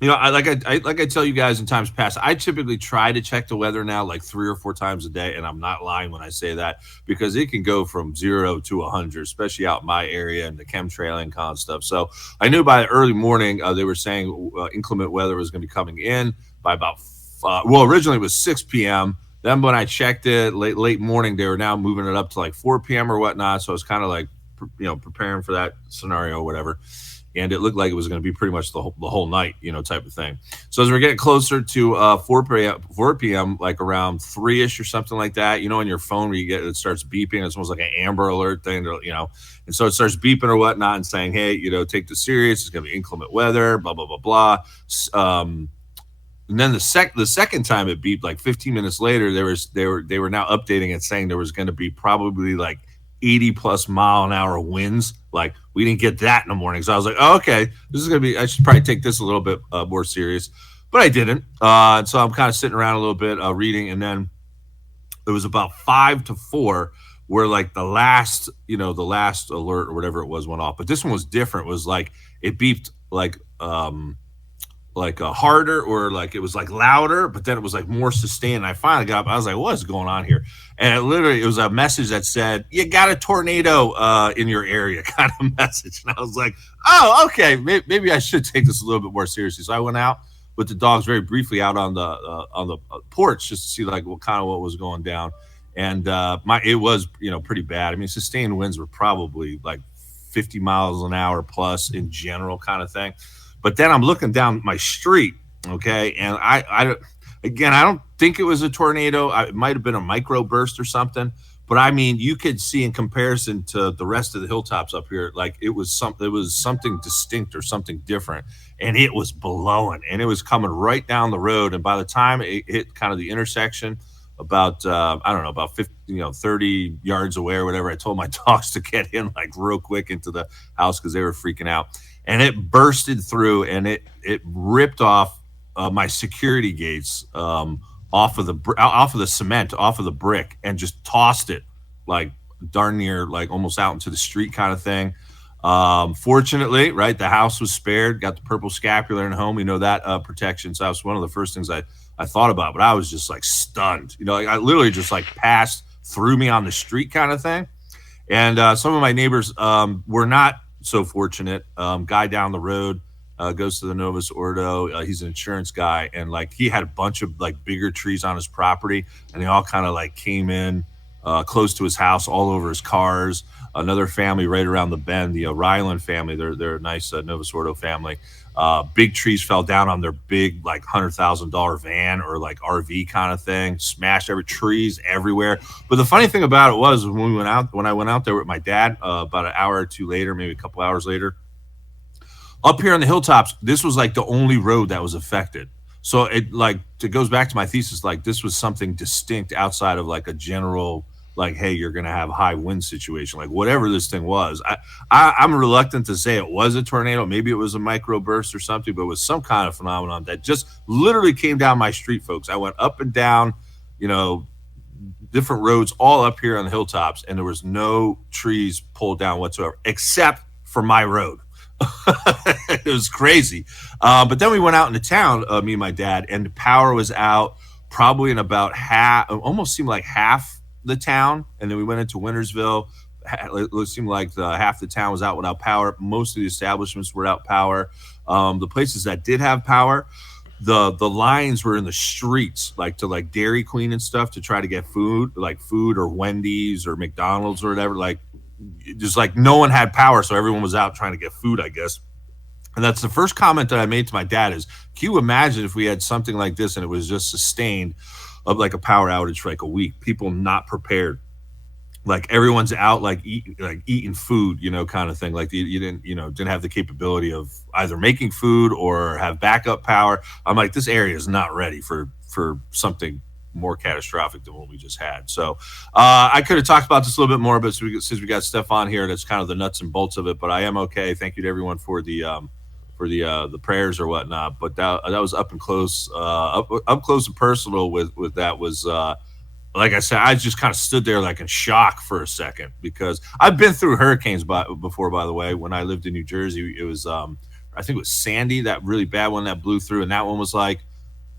I tell you guys in times past, I typically try to check the weather now like 3 or 4 times a day, and I'm not lying when I say that because it can go from 0 to 100, especially out in my area and the chemtrailing kind of stuff. So I knew by early morning they were saying inclement weather was going to be coming in by about originally it was 6 p.m. Then when I checked it late morning, they were now moving it up to like 4 p.m. or whatnot. So I was kind of like preparing for that scenario or whatever, and it looked like it was going to be pretty much the whole night, type of thing. So as we're getting closer to 4 p.m., like around 3ish or something like that, on your phone where it starts beeping, it's almost like an Amber Alert thing, and so it starts beeping or whatnot and saying, hey, take this serious. It's going to be inclement weather, blah blah blah blah. Um, and then the second time it beeped, like 15 minutes later, they were now updating it saying there was going to be probably like 80 plus mile an hour winds. Like we didn't get that in the morning, so I was like, oh, okay, this is gonna be. I should probably take this a little bit more serious, but I didn't. And so I'm kind of sitting around a little bit reading, and then it was about 5 to 4 where like the last alert or whatever it was went off. But this one was different. It was like it beeped like harder, or like it was like louder, but then it was like more sustained. And I finally got up. I was like, what is going on here? And it was a message that said, you got a tornado in your area kind of message. And I was like, oh, okay, maybe I should take this a little bit more seriously. So I went out with the dogs very briefly out on the porch just to see like what was going down. And it was pretty bad. I mean, sustained winds were probably like 50 miles an hour plus in general kind of thing. But then I'm looking down my street, okay, and I don't think it was a tornado. It might have been a microburst or something. But I mean, you could see in comparison to the rest of the hilltops up here, like it was something distinct or something different, and it was blowing, and it was coming right down the road. And by the time it hit kind of the intersection, about I don't know, about 50, 30 yards away or whatever, I told my dogs to get in like real quick into the house because they were freaking out, and it bursted through, and it ripped off my security gates off of the cement, off of the brick, and just tossed it like darn near like almost out into the street kind of thing. Fortunately, right, the house was spared. Got the purple scapular in home. That protection. So that was one of the first things I thought about. But I was just like stunned. Like I literally just like passed through me on the street kind of thing. And some of my neighbors were not so fortunate. Guy down the road goes to the Novus Ordo. He's an insurance guy, and like he had a bunch of like bigger trees on his property, and they all kind of like came in close to his house, all over his cars. Another family right around the bend, the Ryland family, they're a nice Novus Ordo family. Big trees fell down on their big like $100,000 van or like RV kind of thing, smashed trees everywhere. But the funny thing about it was when I went out there with my dad about an hour or two later, maybe a couple hours later, up here on the hilltops, this was like the only road that was affected. So it goes back to my thesis, like this was something distinct outside of like a general, like, hey, you're going to have a high wind situation, like whatever this thing was. I'm reluctant to say it was a tornado. Maybe it was a microburst or something, but it was some kind of phenomenon that just literally came down my street, folks. I went up and down, different roads all up here on the hilltops, and there was no trees pulled down whatsoever, except for my road. It was crazy. But then we went out into town, me and my dad, and the power was out probably in about half, almost seemed like half the town. And then we went into Wintersville. It seemed like half the town was out without power. Most of the establishments were without power. The places that did have power, the lines were in the streets, like to like Dairy Queen and stuff to try to get food, like food or Wendy's or McDonald's or whatever. Like just like no one had power, so everyone was out trying to get food, I guess. And that's the first comment that I made to my dad is, can you imagine if we had something like this and it was just sustained of like a power outage for like a week? People not prepared. Like everyone's out like eating food, kind of thing. Like you didn't have the capability of either making food or have backup power. I'm like, this area is not ready for something more catastrophic than what we just had. So I could have talked about this a little bit more, but since we got Stefan here, that's kind of the nuts and bolts of it. But I am okay. Thank you to everyone for the prayers or whatnot. But that was up and close, up close and personal with that was. Like I said, I just kind of stood there like in shock for a second because I've been through hurricanes before. By the way, when I lived in New Jersey, it was I think it was Sandy, that really bad one that blew through, and that one was like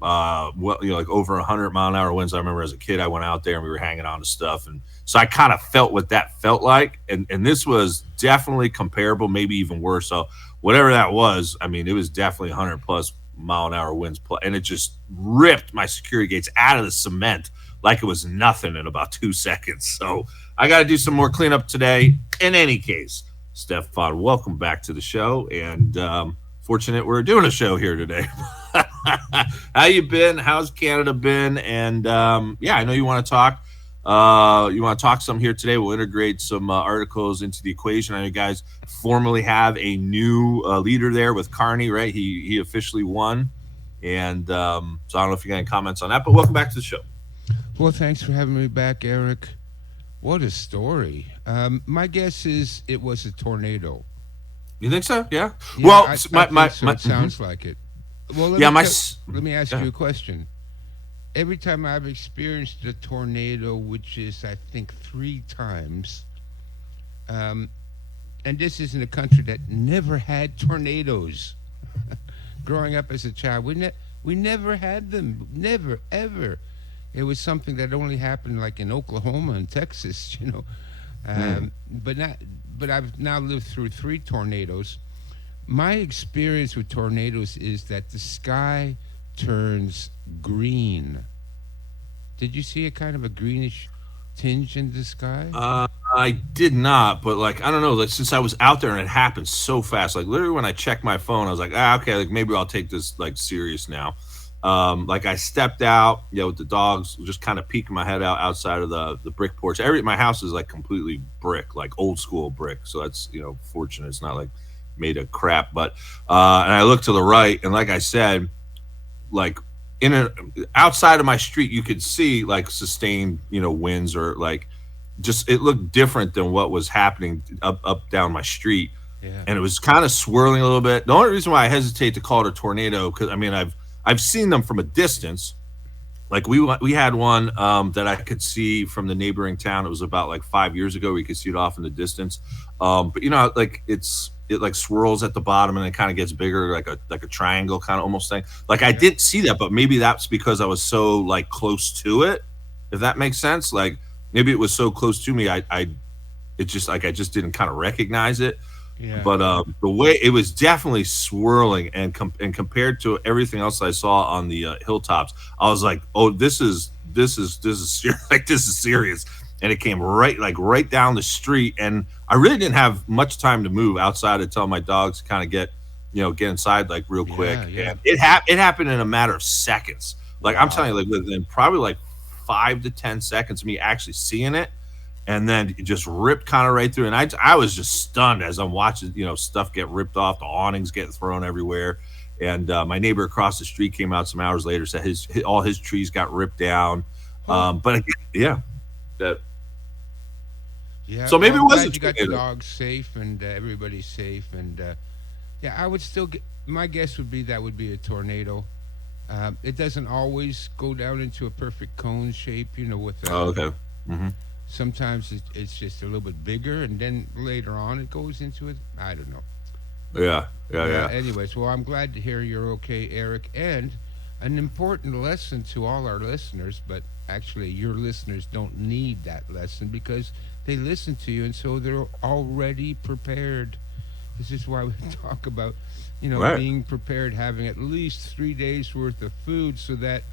like over 100-mile-an-hour winds. I remember as a kid, I went out there and we were hanging on to stuff, and so I kind of felt what that felt like, and this was definitely comparable, maybe even worse. So whatever that was, I mean, it was definitely 100-plus-mile-an-hour winds, and it just ripped my security gates out of the cement like it was nothing in about 2 seconds. So I got to do some more cleanup today. In any case, Stefan, welcome back to the show, and fortunate we're doing a show here today. How you been? How's Canada been? And I know you want to talk. You want to talk some here today. We'll integrate some articles into the equation. I know you guys formally have a new leader there with Carney, right? He officially won, and so I don't know if you got any comments on that. But welcome back to the show. Well, thanks for having me back, Eric. What a story. My guess is it was a tornado. You think so? Yeah. Yeah, Well, I it sounds like it. Well, let me ask you a question. Every time I've experienced a tornado, which is I think 3 times, and this is in a country that never had tornadoes. Growing up as a child, we never had them. Never, ever. It was something that only happened like in Oklahoma and Texas, But I've now lived through 3 tornadoes. My experience with tornadoes is that the sky turns green. Did you see a kind of a greenish tinge in the sky? I did not, but like I don't know. Like since I was out there and it happened so fast, like literally when I checked my phone, I was like, okay, like maybe I'll take this like serious now. Like I stepped out, with the dogs, just kind of peeking my head outside of the brick porch. My house is like completely brick, like old school brick. So that's fortunate. It's not like made of crap. But and I looked to the right, and like I said, like outside of my street, you could see like sustained winds, or like just it looked different than what was happening up down my street. Yeah. And it was kind of swirling a little bit. The only reason why I hesitate to call it a tornado, because I mean I've seen them from a distance. Like we had one that I could see from the neighboring town. It was about like 5 years ago. We could see it off in the distance. But like it like swirls at the bottom and it kind of gets bigger, like a triangle kind of almost thing. Like I didn't see that, but maybe that's because I was so like close to it. If that makes sense. Like maybe it was so close to me, I just didn't kind of recognize it. Yeah. But the way it was definitely swirling, and compared to everything else I saw on the hilltops, I was like, "Oh, this is like this is serious." And it came right down the street, and I really didn't have much time to move outside to tell my dogs to kind of get inside like real quick. Yeah. And it happened in a matter of seconds. Like I'm telling you, like within probably like 5 to 10 seconds of me actually seeing it. And then it just ripped kind of right through. And I was just stunned as I'm watching, stuff get ripped off, the awnings get thrown everywhere. And my neighbor across the street came out some hours later, said all his trees got ripped down. But again, Yeah. So maybe it was you got the dogs safe and everybody's safe. And I would still my guess would be that would be a tornado. It doesn't always go down into a perfect cone shape, with. Oh, okay. Mm-hmm. Sometimes it's just a little bit bigger, and then later on it goes into it. I don't know. Yeah. Anyways, well, I'm glad to hear you're okay, Eric. And an important lesson to all our listeners, but actually your listeners don't need that lesson because they listen to you, and so they're already prepared. This is why we talk about, Right. being prepared, having at least 3 days worth of food so that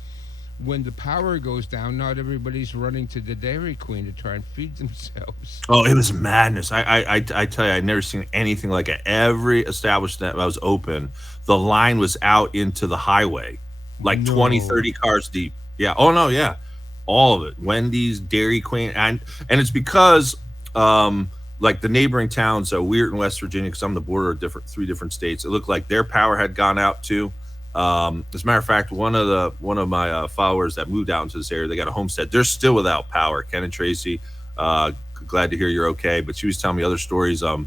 when the power goes down, not everybody's running to the Dairy Queen to try and feed themselves. Oh, it was madness. I tell you, I'd never seen anything like it. Every establishment that was open, the line was out into the highway, like 20, 30 cars deep. Yeah. Oh, no, yeah. All of it. Wendy's, Dairy Queen. And it's because, like the neighboring towns, Weirton, West Virginia, because I'm the border of 3 different states, it looked like their power had gone out too. As a matter of fact, one of my followers that moved out into this area, they got a homestead. They're still without power. Ken and Tracy, glad to hear you're okay. But she was telling me other stories. I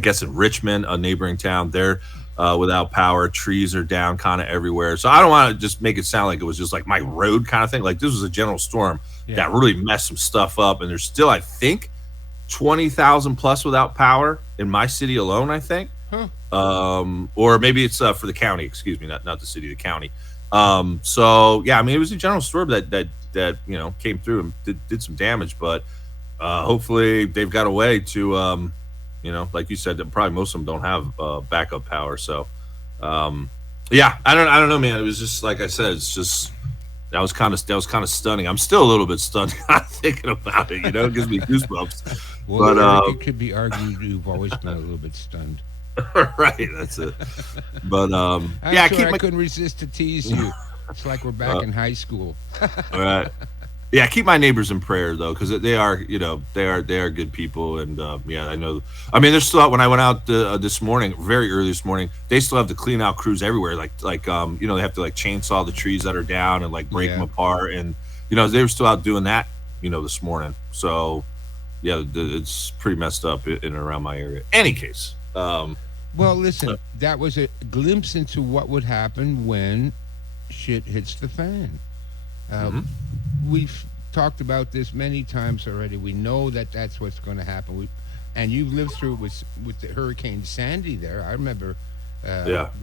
guess in Richmond, a neighboring town, they're without power. Trees are down kind of everywhere. So I don't want to just make it sound like it was just like my road kind of thing. Like this was a general storm that really messed some stuff up. And there's still, I think, 20,000 plus without power in my city alone, I think. Huh. Or maybe it's for the county. Excuse me, not the city, the county. So yeah, I mean, it was a general storm that came through and did some damage, but hopefully they've got a way to like you said, that probably most of them don't have backup power. So yeah, I don't know, man. It was just like I said, it's just. That was kind of stunning. I'm still a little bit stunned thinking about it. It gives me goosebumps. Well, Eric, it could be argued you've always been a little bit stunned. Right, that's it. But I couldn't resist to tease you. It's like we're back in high school. All right. Yeah, keep my neighbors in prayer though, because they are good people, and yeah, I know. I mean, there's still when I went out this morning, very early this morning, they still have the clean out crews everywhere. Like they have to like chainsaw the trees that are down and like break them apart, and they were still out doing that, this morning. So yeah, it's pretty messed up in and around my area. Any case. Well, listen, that was a glimpse into what would happen when shit hits the fan. We've talked about this many times already. We know that that's what's going to happen. And you've lived through it with the Hurricane Sandy there. I remember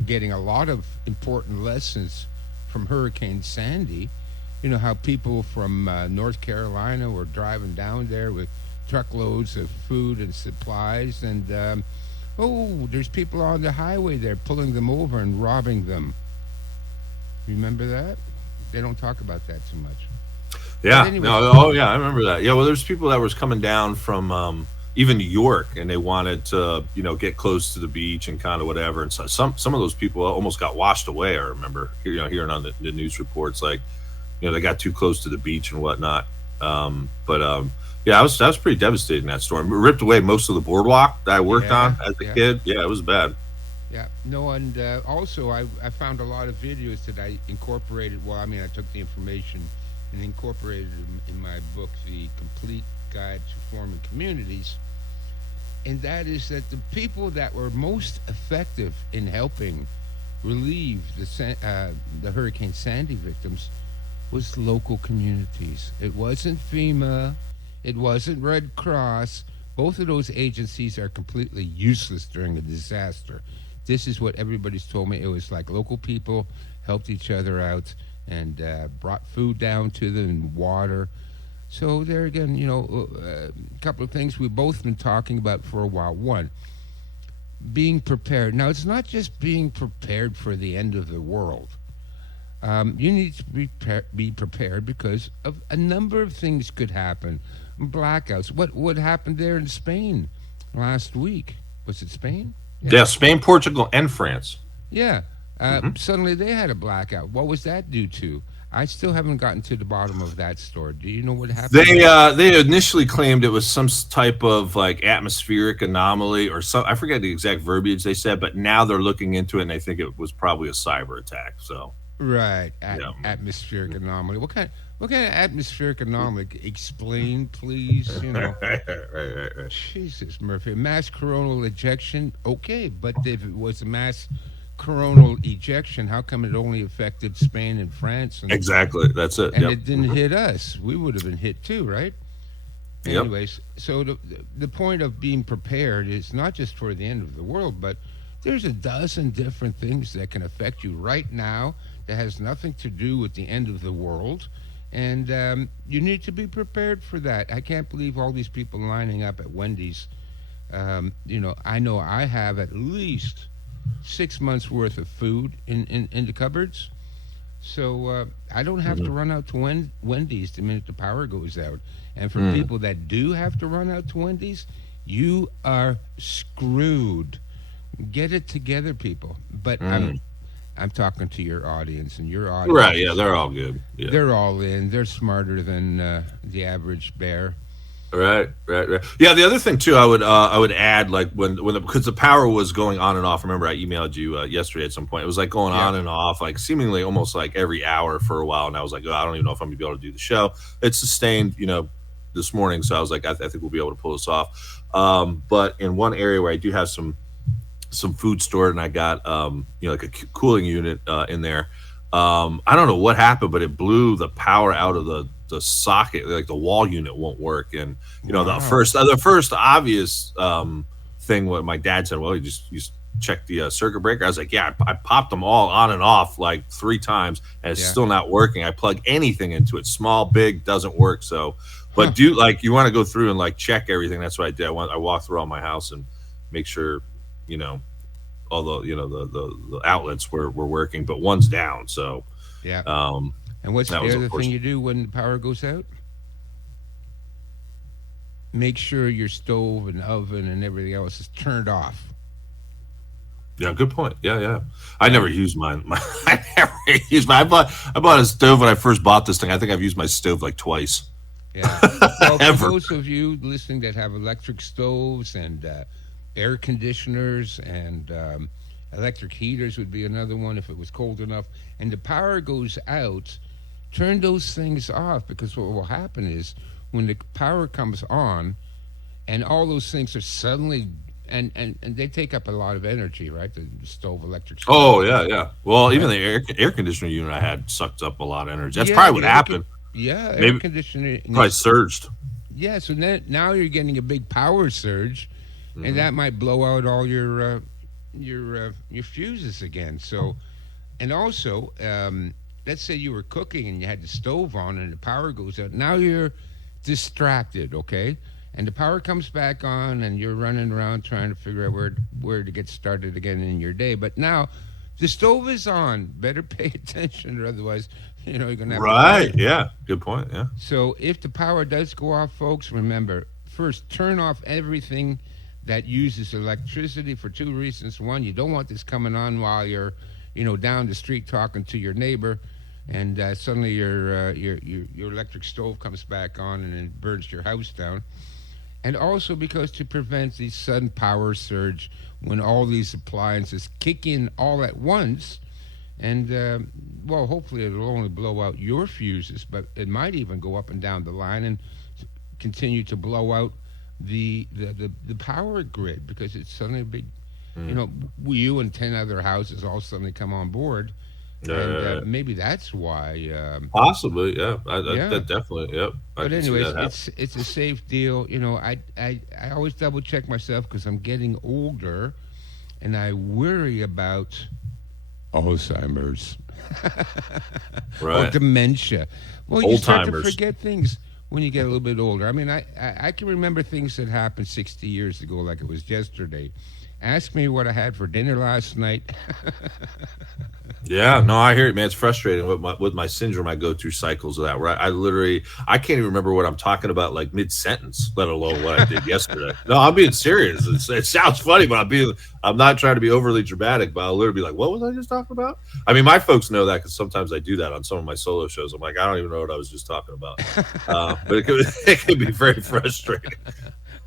getting a lot of important lessons from Hurricane Sandy. How people from North Carolina were driving down there with truckloads of food and supplies. And, there's people on the highway there pulling them over and robbing them. Remember that? They don't talk about that too much. Yeah. Anyway, I remember that. Yeah. Well, there's people that was coming down from even New York, and they wanted to, get close to the beach and kind of whatever. And so some of those people almost got washed away. I remember, hearing on the news reports, like, they got too close to the beach and whatnot. Yeah, that was pretty devastating, that storm. It ripped away most of the boardwalk that I worked on as a kid. Yeah, it was bad. Yeah, no, and also I found a lot of videos that I incorporated. Well, I mean, I took the information and incorporated them in my book, The Complete Guide to Forming Communities. And that is that the people that were most effective in helping relieve the Hurricane Sandy victims was local communities. It wasn't FEMA. It wasn't Red Cross. Both of those agencies are completely useless during a disaster. This is what everybody's told me. It was like local people helped each other out and brought food down to them and water. So there again, a couple of things we've both been talking about for a while. One, being prepared. Now, it's not just being prepared for the end of the world. You need to be prepared because of a number of things could happen. Blackouts. What happened there in Spain last week? Was it Spain? Yeah, Spain, Portugal, and France. Yeah. Suddenly they had a blackout. What was that due to? I still haven't gotten to the bottom of that story. Do you know what happened? They initially claimed it was some type of like atmospheric anomaly or some. I forget the exact verbiage they said, but now they're looking into it and they think it was probably a cyber attack. So right, atmospheric anomaly. What kind of atmospheric anomaly? Explain, please. Right. Jesus, Murphy. Mass coronal ejection. Okay, but if it was a mass coronal ejection, how come it only affected Spain and France? Exactly, that's it. And it didn't hit us. We would have been hit too, right? Yep. Anyways, so the point of being prepared is not just for the end of the world, but there's a dozen different things that can affect you right now that has nothing to do with the end of the world. And you need to be prepared for that. I can't believe all these people lining up at Wendy's. I know I have at least 6 months worth of food in the cupboards. So I don't have to run out to Wendy's the minute the power goes out. And for people that do have to run out to Wendy's, you are screwed. Get it together, people. But I'm talking to your audience, and your audience. Right, yeah, they're all good. Yeah. They're all in. They're smarter than the average bear. Right. Yeah, the other thing too, I would add, like because the power was going on and off. Remember, I emailed you yesterday at some point. It was like going on and off, like seemingly almost like every hour for a while. And I was like, I don't even know if I'm gonna be able to do the show. It sustained, this morning. So I was like, I think we'll be able to pull this off. But in one area where I do have some food stored, and I got like a cooling unit in there. I don't know what happened, but it blew the power out of the socket. Like the wall unit won't work, and the first obvious thing what my dad said, well, you just check the circuit breaker. I was like, yeah, I popped them all on and off like 3 times, and it's still not working. I plug anything into it, small, big, doesn't work. So, but you want to go through and like check everything. That's what I did. I walked through all my house and make sure, all the the outlets were working, but one's down. So yeah. And what's the other thing you do when the power goes out? Make sure your stove and oven and everything else is turned off. Yeah, good point. Yeah. I never used mine. I bought a stove when I first bought this thing. I think I've used my stove like twice. Yeah. Well, for those of you listening that have electric stoves and air conditioners and electric heaters would be another one if it was cold enough, and the power goes out, turn those things off, because what will happen is when the power comes on and all those things are suddenly and they take up a lot of energy, right? The stove, electric stove. Oh yeah. Well, even the air conditioner unit I had sucked up a lot of energy. That's probably what happened. Air conditioner probably surged. Yeah, so now you're getting a big power surge, and that might blow out all your fuses again. So, and also, let's say you were cooking and you had the stove on and the power goes out. Now you're distracted, okay? And the power comes back on and you're running around trying to figure out where to get started again in your day. But now the stove is on. Better pay attention, or otherwise, you're going to have right. Yeah, good point. Yeah. So if the power does go off, folks, remember, first, turn off everything that uses electricity for 2 reasons. One, you don't want this coming on while you're, down the street talking to your neighbor, and suddenly your electric stove comes back on and it burns your house down. And also because to prevent the sudden power surge when all these appliances kick in all at once, and hopefully it'll only blow out your fuses, but it might even go up and down the line and continue to blow out the power grid, because it's suddenly a big, you and 10 other houses all suddenly come on board. Maybe that's why. Possibly, yeah. That definitely, yep. But anyways, it's a safe deal. I always double check myself because I'm getting older, and I worry about Alzheimer's, right? Or dementia. Well, you start to forget things when you get a little bit older. I mean, I can remember things that happened 60 years ago like it was yesterday. Ask me what I had for dinner last night. Yeah, no, I hear it, man. It's frustrating with my syndrome. I go through cycles of that where I can't even remember what I'm talking about like mid-sentence, let alone what I did yesterday. No, I'm being serious. It sounds funny, but I'm not trying to be overly dramatic, but I'll literally be like, what was I just talking about? I mean, my folks know that because sometimes I do that on some of my solo shows. I'm like, I don't even know what I was just talking about. But it could be very frustrating.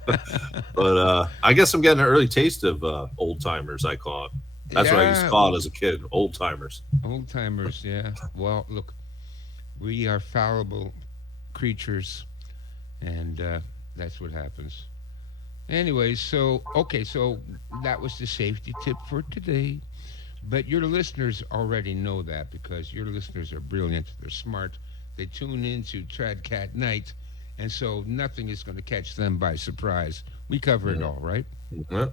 But I guess I'm getting an early taste of old timers, I call it. That's what I used to call it as a kid, old timers. Old timers, yeah. Well, look, we are fallible creatures, and that's what happens. Anyways, so that was the safety tip for today. But your listeners already know that because your listeners are brilliant. They're smart. They tune into Tradcat Night, and so nothing is going to catch them by surprise. We cover it all, right? Yeah.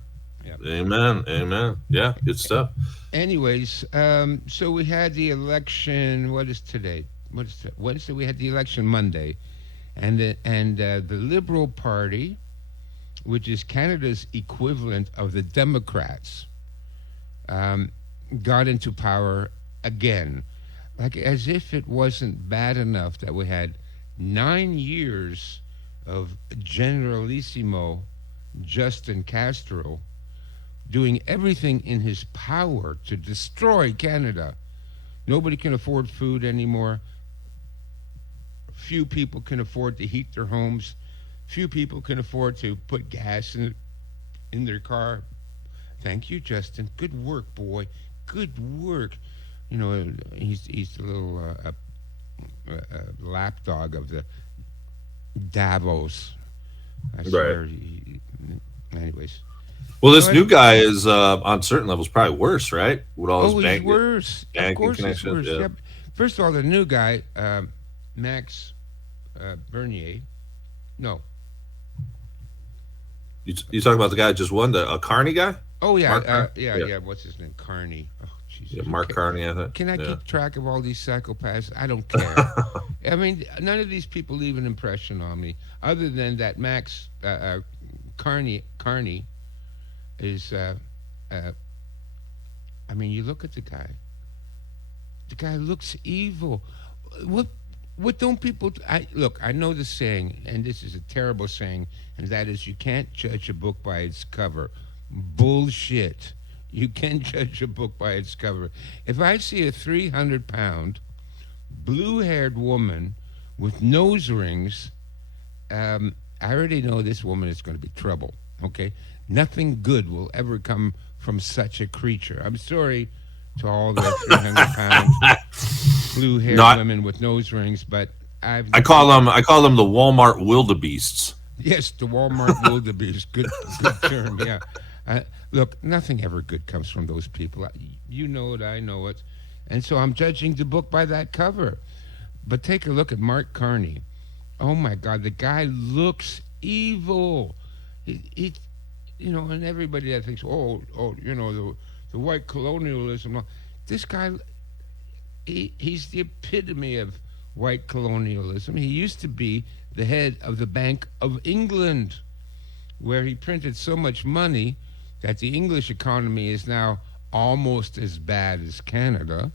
Yep. Amen. Yeah, good stuff. Anyways, so we had the election. What is today? Wednesday. We had the election Monday, and the Liberal Party, which is Canada's equivalent of the Democrats, got into power again, like as if it wasn't bad enough that we had 9 years of Generalissimo Justin Castro doing everything in his power to destroy Canada. Nobody can afford food anymore. Few people can afford to heat their homes. Few people can afford to put gas in their car. Thank you, Justin. Good work, boy. Good work. He's the little lapdog of the Davos. I swear. Anyways. Well, this new guy is on certain levels probably worse, right? With all his banking, worse. Of course, he's worse. Yeah. Yep. First of all, the new guy, Max Bernier. No. You talking about the guy that just won, a Carney guy? Oh yeah, Mark. yeah. What's his name? Carney. Oh Jesus. Yeah, Mark Carney. I think. Can I Yeah. keep track of all these psychopaths? I don't care. I mean, none of these people leave an impression on me, other than that Max Carney. Carney is. Uh, I mean, you look at the guy. The guy looks evil. What? What don't people? Look. I know the saying, and this is a terrible saying, and that is, you can't judge a book by its cover. Bullshit. You can judge a book by its cover. If I see a 300-pound, blue-haired woman with nose rings, I already know this woman is going to be trouble. Okay, nothing good will ever come from such a creature. I'm sorry to all the 300-pound blue-haired women with nose rings, but I call them the Walmart wildebeests. Yes, the Walmart wildebeest. Good term. Yeah. Look, nothing ever good comes from those people. You know it, I know it. And so I'm judging the book by that cover. But take a look at Mark Carney. Oh, my God, the guy looks evil. He and everybody that thinks, the white colonialism. This guy, he's the epitome of white colonialism. He used to be the head of the Bank of England, where he printed so much money that the English economy is now almost as bad as Canada.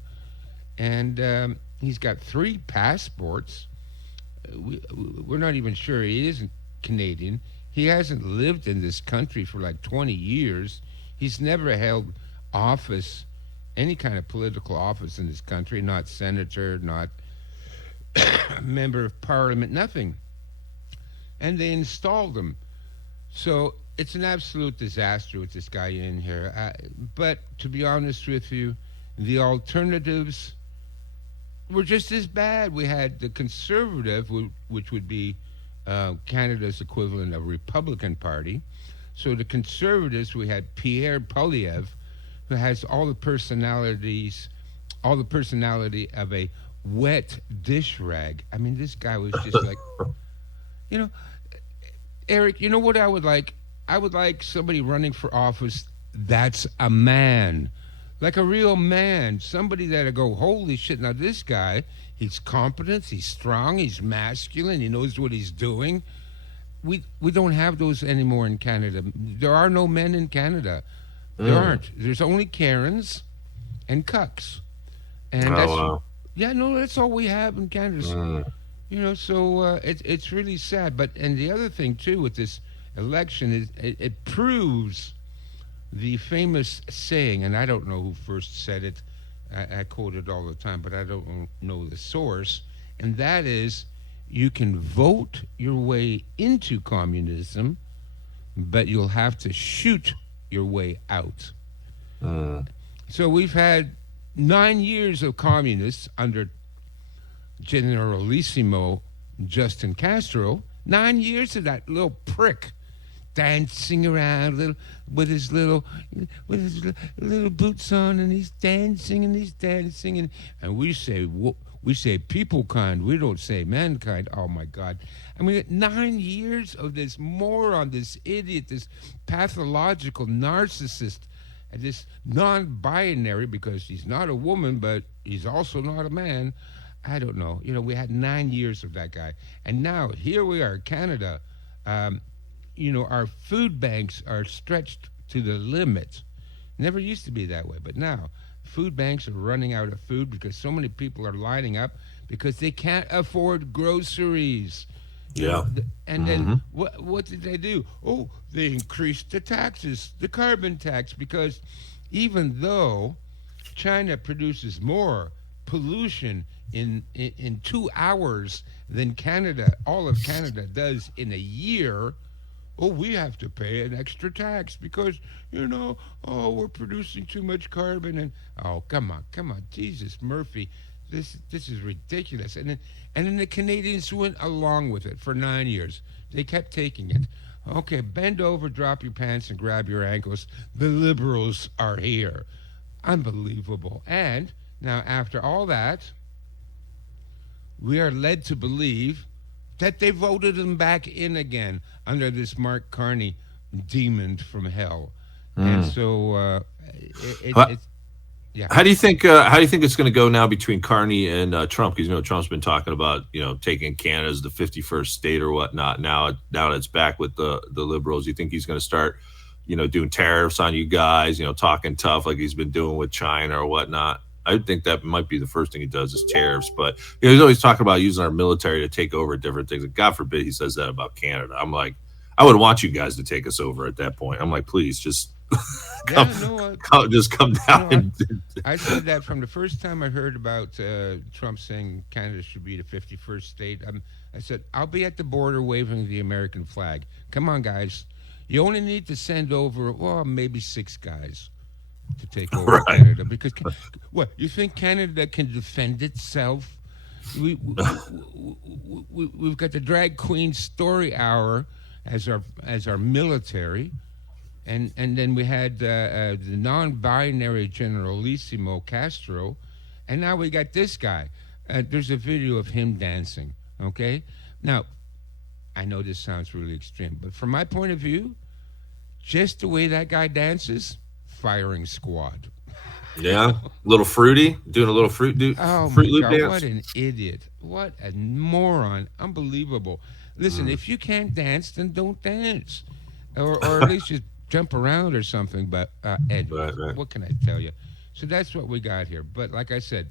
And he's got 3 passports. We're not even sure he isn't Canadian. He hasn't lived in this country for like 20 years. He's never held office, any kind of political office in this country, not senator, not member of parliament, nothing. And they installed him. So it's an absolute disaster with this guy in here. But to be honest with you, the alternatives were just as bad. We had the Conservative, which would be Canada's equivalent of Republican Party. So the Conservatives, we had Pierre Poilievre, who has all the personality of a wet dish rag. I mean, this guy was just like, Eric, you know what I would like? I would like somebody running for office that's a man, like a real man, somebody that'll go, holy shit, now this guy, he's competent, he's strong, he's masculine, he knows what he's doing. We don't have those anymore in Canada. There are no men in Canada. There aren't. There's only Karens and cucks. And that's all we have in Canada. So it's really sad. And the other thing too with this election is it proves the famous saying, and I don't know who first said it. I quote it all the time, but I don't know the source. And that is, you can vote your way into communism, but you'll have to shoot your way out. So we've had 9 years of communists under Generalissimo Justin Castro. 9 years of that little prick dancing around with his little boots on, and he's dancing and we say people kind, we don't say mankind. Oh my God. I mean, 9 years of this moron, this idiot, this pathological narcissist, and this non-binary, because he's not a woman, but he's also not a man. I don't know. We had 9 years of that guy. And now here we are, Canada. Our food banks are stretched to the limit. Never used to be that way, but now food banks are running out of food because so many people are lining up because they can't afford groceries. And then what did they do? Oh, they increased the taxes, the carbon tax, because even though China produces more pollution in 2 hours than all of Canada does in a year, we have to pay an extra tax because, we're producing too much carbon. And, come on, Jesus Murphy, this is ridiculous. And then the Canadians went along with it for 9 years. They kept taking it. Okay, bend over, drop your pants, and grab your ankles. The Liberals are here. Unbelievable. And now, after all that, we are led to believe that they voted him back in again under this Mark Carney demon from hell. And so it's yeah. How do you think? How do you think it's going to go now between Carney and Trump? Because Trump's been talking about taking Canada as the 51st state or whatnot. Now that it's back with the liberals, you think he's going to start doing tariffs on you guys? Talking tough like he's been doing with China or whatnot. I think that might be the first thing he does is tariffs. But he's always talking about using our military to take over different things. And God forbid he says that about Canada. I'm like, I would want you guys to take us over at that point. I'm like, please just come down. I said that from the first time I heard about Trump saying Canada should be the 51st state. I said, I'll be at the border waving the American flag. Come on, guys. You only need to send over, maybe 6 guys to take over Canada. Because, what, you think Canada can defend itself? We've got the drag queen story hour as our military. And then we had the non-binary Generalissimo Castro, and now we got this guy. There's a video of him dancing, okay? Now, I know this sounds really extreme, but from my point of view, just the way that guy dances, firing squad. Yeah, a little fruity, doing a little fruit loop dance. What an idiot. What a moron. Unbelievable. Listen, if you can't dance, then don't dance. Or at least just jump around or something. But, Ed, right. What can I tell you? So that's what we got here. But like I said,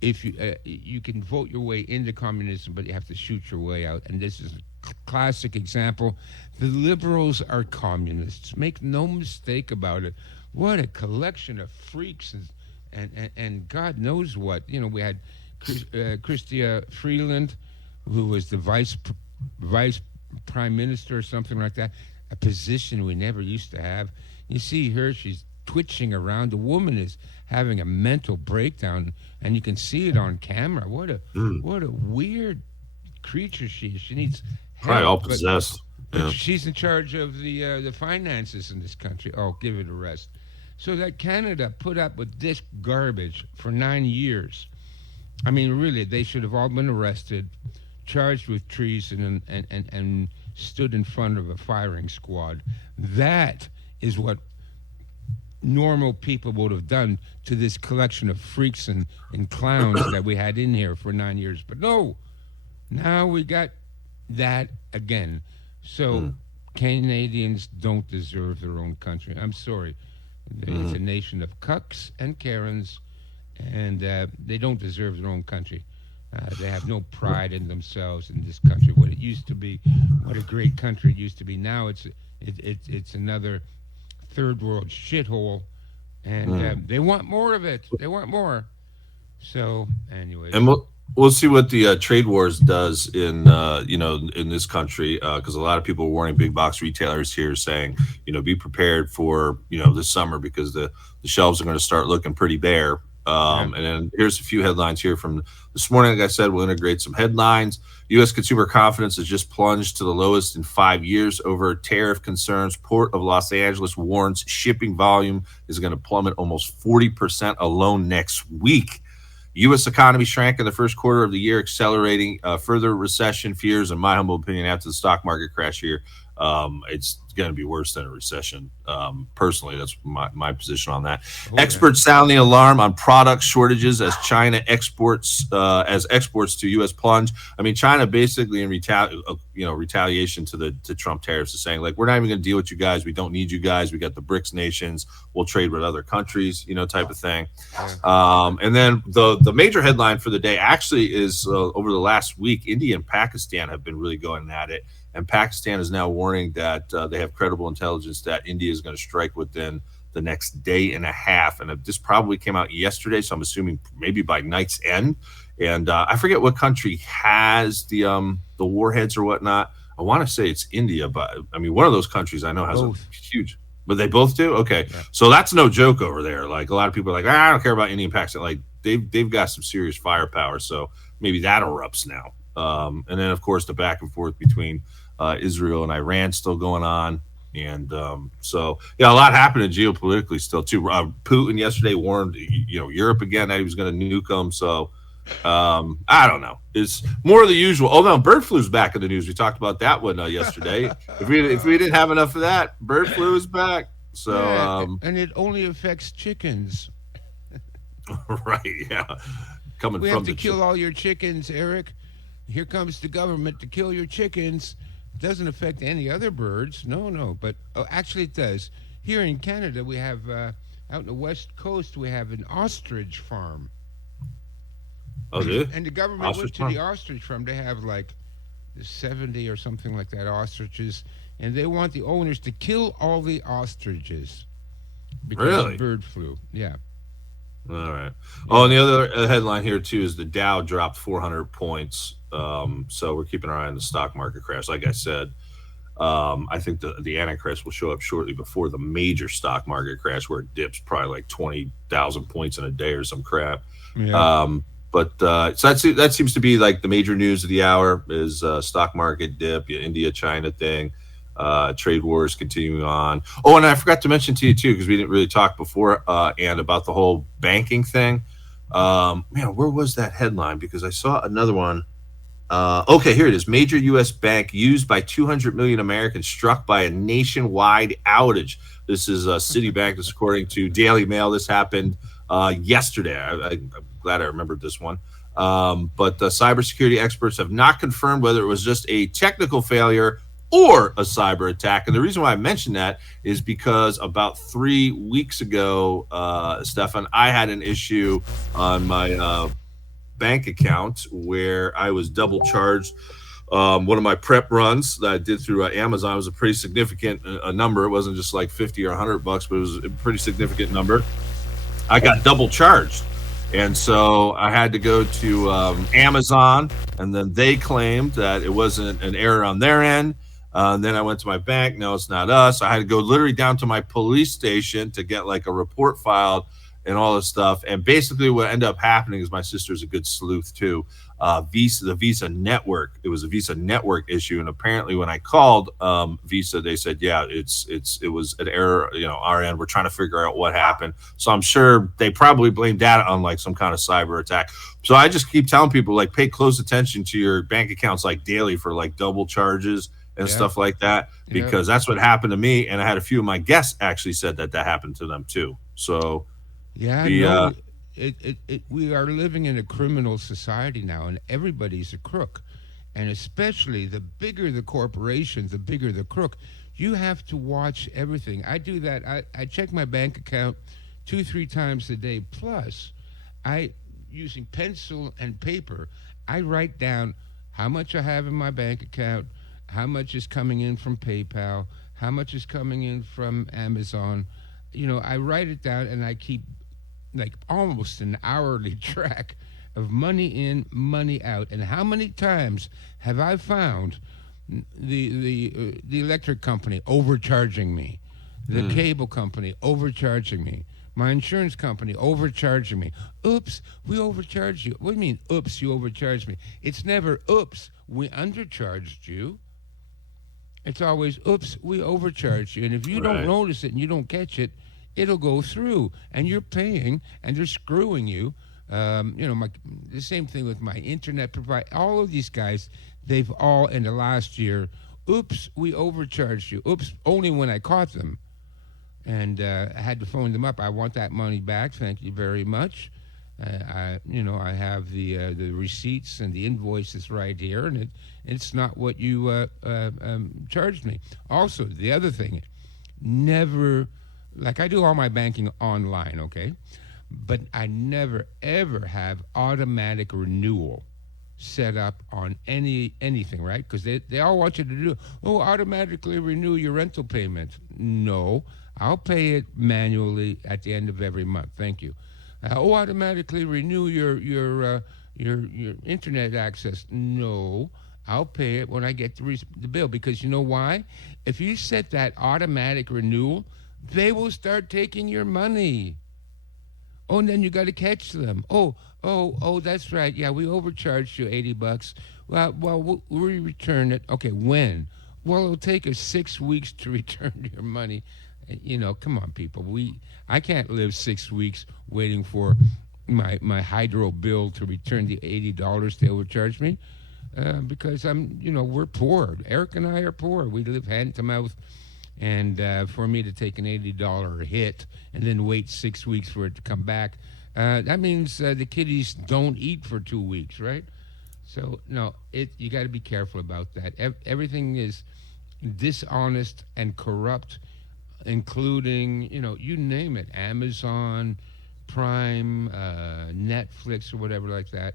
if you can vote your way into communism, but you have to shoot your way out. And this is a classic example. The liberals are communists. Make no mistake about it. What a collection of freaks and God knows what. We had Chrystia Freeland, who was the vice prime minister or something like that, a position we never used to have. You see her, she's twitching around. The woman is having a mental breakdown, and you can see it on camera. What a weird creature she is. She needs help. Probably all possessed. But she's in charge of the finances in this country. Oh, give it a rest. So that Canada put up with this garbage for 9 years. I mean, really, they should have all been arrested, charged with treason, and stood in front of a firing squad. That is what normal people would have done to this collection of freaks and clowns that we had in here for 9 years. But no, now we got that again. So Canadians don't deserve their own country. I'm sorry. It's a nation of cucks and Karens, and they don't deserve their own country. They have no pride in themselves in this country. What it used to be, what a great country it used to be. Now it's another third world shithole, and they want more of it. They want more. So, anyways. And we'll see what the trade wars does in this country, because a lot of people are warning big box retailers here, saying be prepared for this summer, because the shelves are going to start looking pretty bare. And then here's a few headlines here from this morning. Like I said, we'll integrate some headlines. U.S. consumer confidence has just plunged to the lowest in 5 years over tariff concerns. Port of Los Angeles warns shipping volume is going to plummet almost 40% alone next week. U.S. economy shrank in the first quarter of the year, accelerating further recession fears. In my humble opinion, after the stock market crash here, it's going to be worse than a recession. Personally, that's my position on that. Experts sound the alarm on product shortages as China exports to U.S. plunge. I mean, China basically in retaliation to Trump tariffs is saying, like, we're not even going to deal with you guys. We don't need you guys. We got the BRICS nations. We'll trade with other countries, type of thing. And then the major headline for the day actually is over the last week, India and Pakistan have been really going at it. And Pakistan is now warning that they have credible intelligence that India is going to strike within the next day and a half. And this probably came out yesterday, so I'm assuming maybe by night's end. And I forget what country has the warheads or whatnot. I want to say it's India, but I mean, one of those countries I know has a huge. But they both do? Okay. Yeah. So that's no joke over there. Like, a lot of people are like, I don't care about India and Pakistan. Like, they've got some serious firepower. So maybe that erupts now. And then, of course, the back and forth between Israel and Iran still going on. And so, a lot happening geopolitically still, too. Putin yesterday warned, Europe again that he was going to nuke them. So, I don't know. It's more of the usual. Oh no, bird flu's back in the news. We talked about that one yesterday. If we didn't have enough of that, bird flu is back. So Yeah, and it only affects chickens. right, yeah, coming We from have to kill all your chickens, Eric. Here comes the government to kill your chickens. It doesn't affect any other birds. No. But actually, it does. Here in Canada, we have out in the west coast, we have an ostrich farm. Oh, dude. And the government went to the ostrich farm. They have like 70 or something like that ostriches, and they want the owners to kill all the ostriches because of bird flu. Yeah. All right. Oh, and the other headline here too is the Dow dropped 400 points. So we're keeping our eye on the stock market crash. Like I said, I think the Antichrist will show up shortly before the major stock market crash, where it dips probably like 20,000 points in a day or some crap. Yeah. So that seems to be like the major news of the hour is stock market dip, India China thing. Trade wars continuing on. Oh, and I forgot to mention to you too, because we didn't really talk before, and about the whole banking thing. Man, where was that headline? Because I saw another one. Okay, here it is. Major U.S. bank used by 200 million Americans struck by a nationwide outage. This is Citibank. This, according to Daily Mail. This happened yesterday. I'm glad I remembered this one. But cybersecurity experts have not confirmed whether it was just a technical failure or a cyber attack. And the reason why I mentioned that is because about 3 weeks ago, Stefan, I had an issue on my bank account where I was double charged. One of my prep runs that I did through Amazon was a pretty significant number. It wasn't just like 50 or $100, but it was a pretty significant number. I got double charged. And so I had to go to Amazon, and then they claimed that it wasn't an error on their end. Then I went to my bank. No, it's not us. I had to go literally down to my police station to get like a report filed and all this stuff. And basically what ended up happening is my sister's a good sleuth too. The Visa network, it was a Visa network issue. And apparently when I called Visa, they said, yeah, it was an error, our end. We're trying to figure out what happened. So I'm sure they probably blamed that on like some kind of cyber attack. So I just keep telling people, like, pay close attention to your bank accounts like daily for like double charges and stuff like that, because that's what happened to me. And I had a few of my guests actually said that happened to them too. So we are living in a criminal society now, and everybody's a crook. And especially the bigger the corporations, the bigger the crook. You have to watch everything. I do that. I check my bank account 2-3 times a day. Plus, using pencil and paper, I write down how much I have in my bank account, how much is coming in from PayPal, how much is coming in from Amazon. I write it down, and I keep like almost an hourly track of money in, money out. And how many times have I found the electric company overcharging me, the cable company overcharging me, my insurance company overcharging me? Oops, we overcharged you. What do you mean, oops, you overcharged me? It's never, oops, we undercharged you. It's always, oops, we overcharged you. And if you don't notice it and you don't catch it, it'll go through, and you're paying, and they're screwing you. The same thing with my internet provider. All of these guys, they've all, in the last year, oops, we overcharged you. Oops, only when I caught them. And I had to phone them up. I want that money back. Thank you very much. I have the receipts and the invoices right here, and it's not what you charged me. Also, the other thing, never, like, I do all my banking online, okay? But I never, ever have automatic renewal set up on anything, right? Because they all want you to do, automatically renew your rental payment. No, I'll pay it manually at the end of every month. Thank you. Automatically renew your internet access. No, I'll pay it when I get the bill. Because you know why? If you set that automatic renewal, they will start taking your money. Oh, and then you got to catch them. Oh, that's right. Yeah, we overcharged you $80. Well, we return it. Okay, when? Well, it'll take us 6 weeks to return your money. Come on, people. I can't live 6 weeks waiting for my hydro bill to return the $80 they overcharged me, because we're poor. Eric and I are poor. We live hand to mouth, and for me to take an $80 hit and then wait 6 weeks for it to come back, that means the kiddies don't eat for 2 weeks, right? So no, you got to be careful about that. Everything is dishonest and corrupt, including you name it, Amazon, Prime, Netflix, or whatever like that.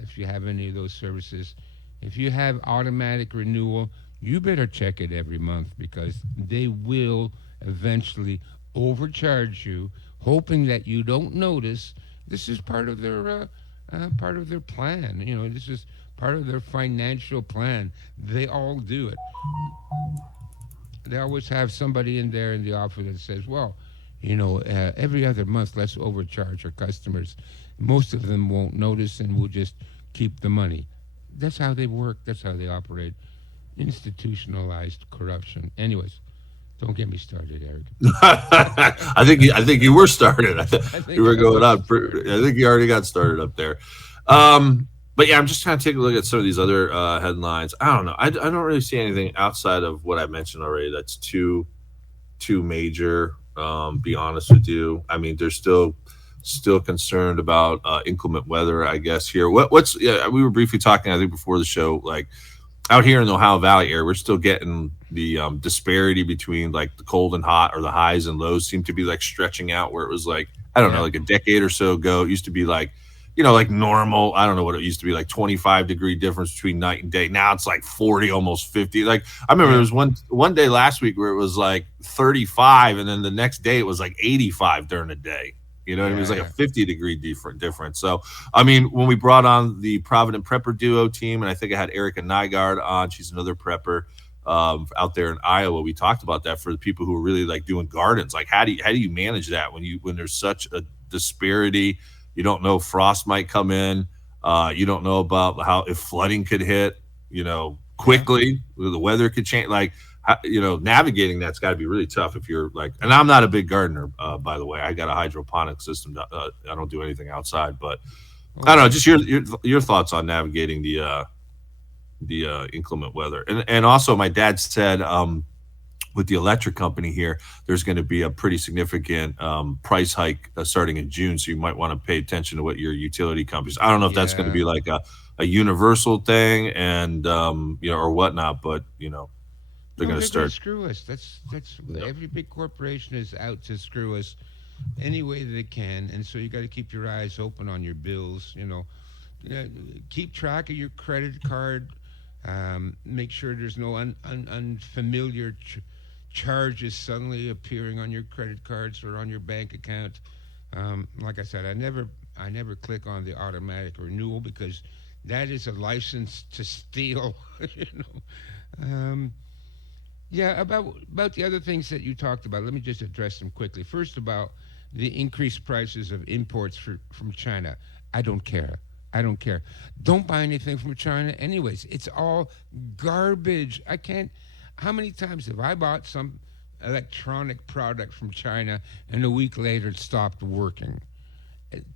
If you have any of those services, if you have automatic renewal, you better check it every month, because they will eventually overcharge you, hoping that you don't notice. This is part of their plan. This is part of their financial plan. They all do it. They always have somebody in there in the office that says, well, every other month, let's overcharge our customers. Most of them won't notice, and we'll just keep the money. That's how they work. That's how they operate. Institutionalized corruption. Anyways, don't get me started, Eric. I think you were started. You were going on. I think you already got started up there. But yeah, I'm just kind of taking a look at some of these other headlines. I don't know. I don't really see anything outside of what I mentioned already that's too major. Be honest with you. I mean, they're still concerned about inclement weather, I guess. Here, we were briefly talking, I think, before the show, like out here in the Ohio Valley area, we're still getting the disparity between like the cold and hot, or the highs and lows seem to be like stretching out, where it was like, I don't know, like a decade or so ago, it used to be like, like normal. I don't know what it used to be, like 25-degree difference between night and day. Now it's like 40, almost 50. Like I remember there was one day last week where it was like 35, and then the next day it was like 85 during the day. It was like a 50-degree difference. So, I mean, when we brought on the Provident Prepper Duo team, and I think I had Erica Nygaard on, she's another prepper out there in Iowa. We talked about that for the people who are really like doing gardens. Like, how do you manage that when there's such a disparity? You don't know if frost might come in. You don't know about if flooding could hit, quickly. The weather could change. Like, navigating that's got to be really tough if you're like, and I'm not a big gardener, by the way. I got a hydroponic system. I don't do anything outside, but I don't know. Just your thoughts on navigating the inclement weather. And also my dad said, with the electric company here, there's going to be a pretty significant price hike starting in June. So you might want to pay attention to what your utility companies. I don't know if that's going to be like a universal thing and, or whatnot, but, they're going to start. Screw us. That's every big corporation is out to screw us any way they can. And so you got to keep your eyes open on your bills, keep track of your credit card. Make sure there's no unfamiliar charges suddenly appearing on your credit cards or on your bank account. Like I said, I never click on the automatic renewal, because that is a license to steal. Yeah, about the other things that you talked about, let me just address them quickly. First, about the increased prices of imports from China. I don't care. Don't buy anything from China anyways. It's all garbage. How many times have I bought some electronic product from China and a week later it stopped working?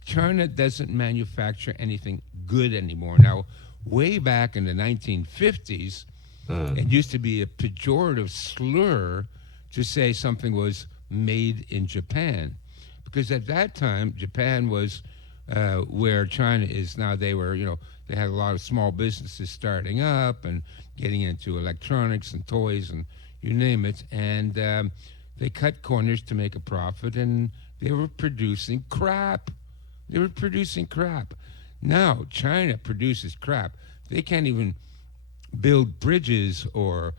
China doesn't manufacture anything good anymore. Now, way back in the 1950s, it used to be a pejorative slur to say something was made in Japan, because at that time, Japan was where China is now. They were, they had a lot of small businesses starting up and getting into electronics and toys and you name it. And they cut corners to make a profit, and they were producing crap. Now, China produces crap. They can't even build bridges or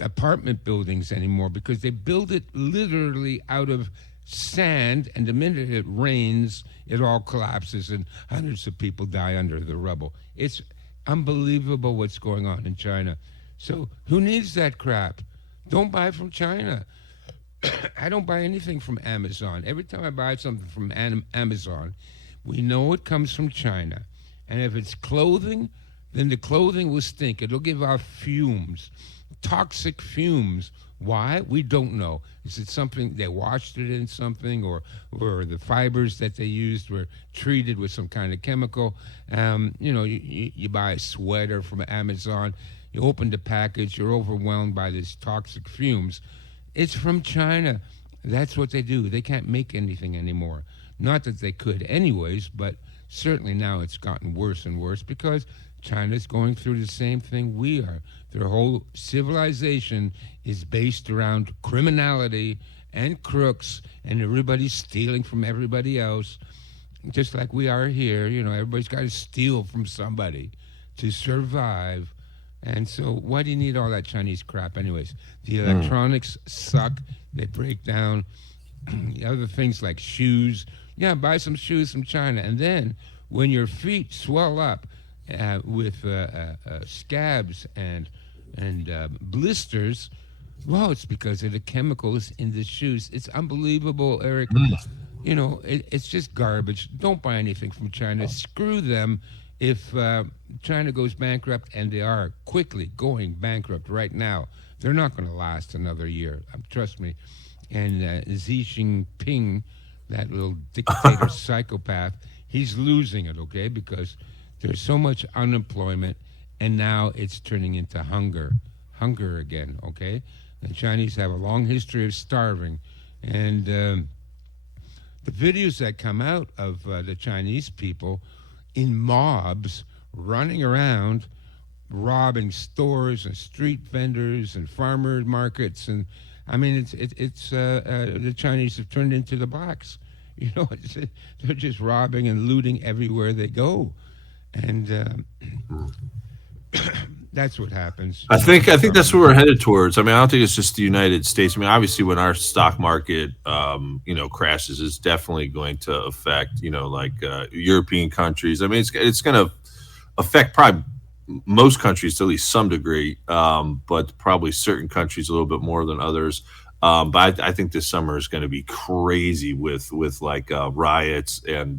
apartment buildings anymore, because they build it literally out of sand, and the minute it rains, it all collapses and hundreds of people die under the rubble. It's unbelievable what's going on in China. So who needs that crap? Don't buy from China. I don't buy anything from Amazon. Every time I buy something from Amazon, we know it comes from China. And if it's clothing, then the clothing will stink. It'll give off fumes, toxic fumes. Why? We don't know. Is it something they washed it in something, or the fibers that they used were treated with some kind of chemical? You buy a sweater from Amazon, you open the package, you're overwhelmed by these toxic fumes. It's from China. That's what they do. They can't make anything anymore. Not that they could anyways, but certainly now it's gotten worse and worse because China's going through the same thing we are. Their whole civilization is based around criminality and crooks, and everybody's stealing from everybody else, just like we are here. Everybody's got to steal from somebody to survive. And so why do you need all that Chinese crap anyways? The electronics suck. They break down. Other things like shoes. Yeah, buy some shoes from China. And then when your feet swell up with scabs and blisters, well, it's because of the chemicals in the shoes. It's unbelievable, Eric. It's just garbage. Don't buy anything from China. Screw them. If China goes bankrupt, and they are quickly going bankrupt right now, they're not going to last another year. Trust me. And Xi Jinping, that little dictator psychopath, he's losing it, okay, because there's so much unemployment, and now it's turning into hunger again, okay? The Chinese have a long history of starving, and the videos that come out of the Chinese people in mobs running around robbing stores and street vendors and farmer markets, and I mean it's the Chinese have turned into the blacks. They're just robbing and looting everywhere they go, and that's what happens. I think that's what we're headed towards. I mean, I don't think it's just the United States. I mean, obviously, when our stock market, crashes, it's definitely going to affect, European countries. I mean, it's going to affect probably most countries to at least some degree, but probably certain countries a little bit more than others. But I think this summer is going to be crazy with riots, and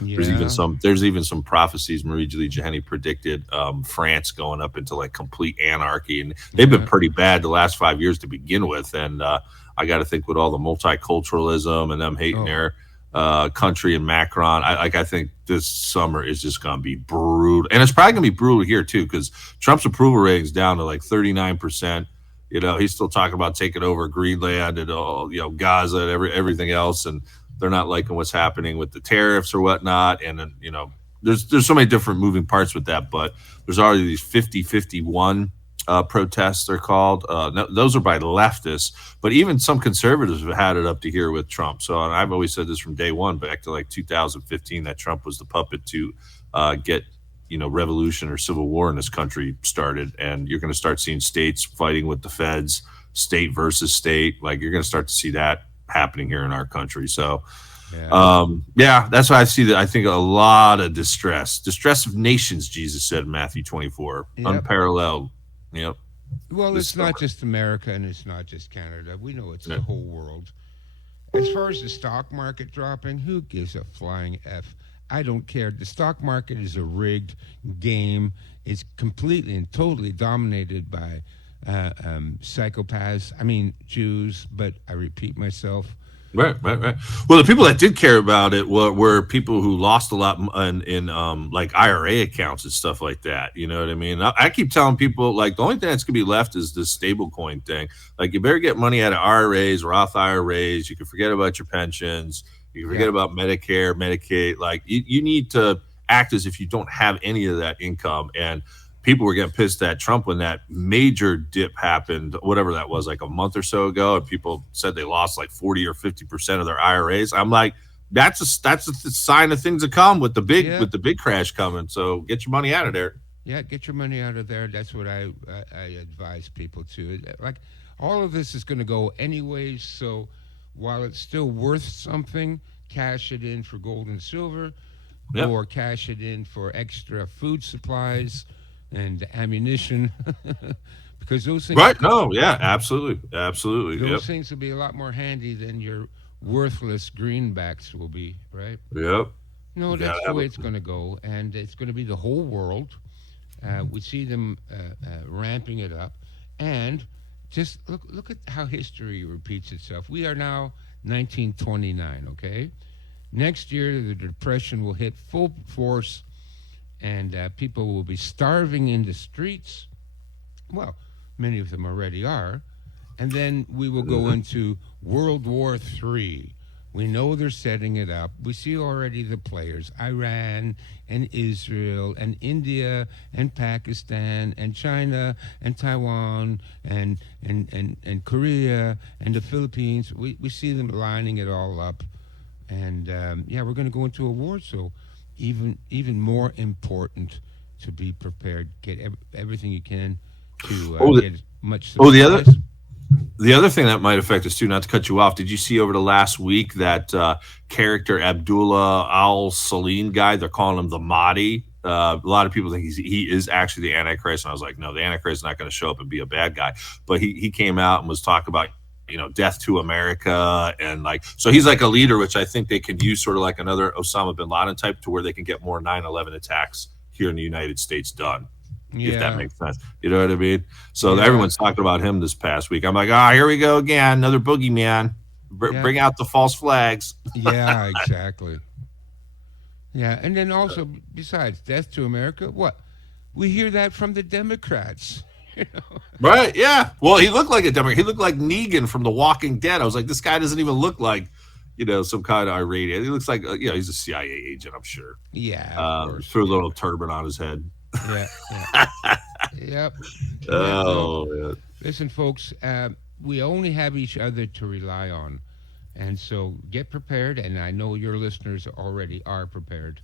there's even some prophecies. Marie-Julie Jahenny predicted France going up into like complete anarchy, and they've been pretty bad the last 5 years to begin with. And I got to think with all the multiculturalism and them hating their country and Macron, I think this summer is just going to be brutal, and it's probably going to be brutal here too because Trump's approval rating's down to like 39%. He's still talking about taking over Greenland and all, Gaza and everything else, and they're not liking what's happening with the tariffs or whatnot. And then, there's so many different moving parts with that, but there's already these 50-51 protests, they're called. Those are by leftists, but even some conservatives have had it up to here with Trump. So, and I've always said this from day one, back to like 2015, that Trump was the puppet to get revolution or civil war in this country started, and you're going to start seeing states fighting with the feds, state versus state. Like, you're going to start to see that happening here in our country. So, that's why I see that. I think a lot of distress of nations, Jesus said in Matthew 24, unparalleled. Yep. Well, it's not just America, and it's not just Canada. We know it's the whole world. As far as the stock market dropping, who gives a flying F? I don't care. The stock market is a rigged game. It's completely and totally dominated by psychopaths. I mean, Jews, but I repeat myself. Right. Well, the people that did care about it were people who lost a lot in like IRA accounts and stuff like that. You know what I mean? I keep telling people, like, the only thing that's going to be left is this stable coin thing. Like, you better get money out of IRAs, Roth IRAs. You can forget about your pensions. You can forget about Medicare, Medicaid. Like, you need to act as if you don't have any of that income. And people were getting pissed at Trump when that major dip happened, whatever that was, like a month or so ago, and people said they lost like 40 or 50% of their IRAs. I'm like, that's a sign of things to come with the big crash coming. So get your money out of there. Yeah, get your money out of there. That's what I advise people to. Like, all of this is going to go anyways. So while it's still worth something, cash it in for gold and silver, or cash it in for extra food supplies and ammunition, because those things absolutely those things will be a lot more handy than your worthless greenbacks will be, right? That's the way it's going to go, and it's going to be the whole world. We see them ramping it up, and just look at how history repeats itself. We are now 1929. Okay, next year the depression will hit full force, and people will be starving in the streets. Well, many of them already are, and then we will go into World War III. We know they're setting it up. We see already the players: Iran and Israel and India and Pakistan and China and Taiwan and Korea and the Philippines. We see them lining it all up. And we're going to go into a war. So even more important to be prepared. Get everything you can to get as much supplies. The other thing that might affect us too, not to cut you off, did you see over the last week that character Abdullah al-Salim guy? They're calling him the Motti. A lot of people think he is actually the Antichrist, and I was like, no, the Antichrist is not going to show up and be a bad guy. But he came out and was talking about, death to America, and so he's like a leader, which I think they can use sort of like another Osama bin Laden type, to where they can get more 9/11 attacks here in the United States done. Yeah. If that makes sense. You know what I mean? So everyone's talking about him this past week. I'm like, here we go again. Another boogeyman. Bring out the false flags. Yeah, exactly. Yeah, and then also, besides death to America, what? We hear that from the Democrats. Right, yeah. Well, he looked like a Democrat. He looked like Negan from The Walking Dead. I was like, this guy doesn't even look like, some kind of irate. He looks like, he's a CIA agent, I'm sure. Yeah, of course. Threw a little turban on his head. Yeah. Yep. Oh, listen, folks, we only have each other to rely on. And so get prepared. And I know your listeners already are prepared.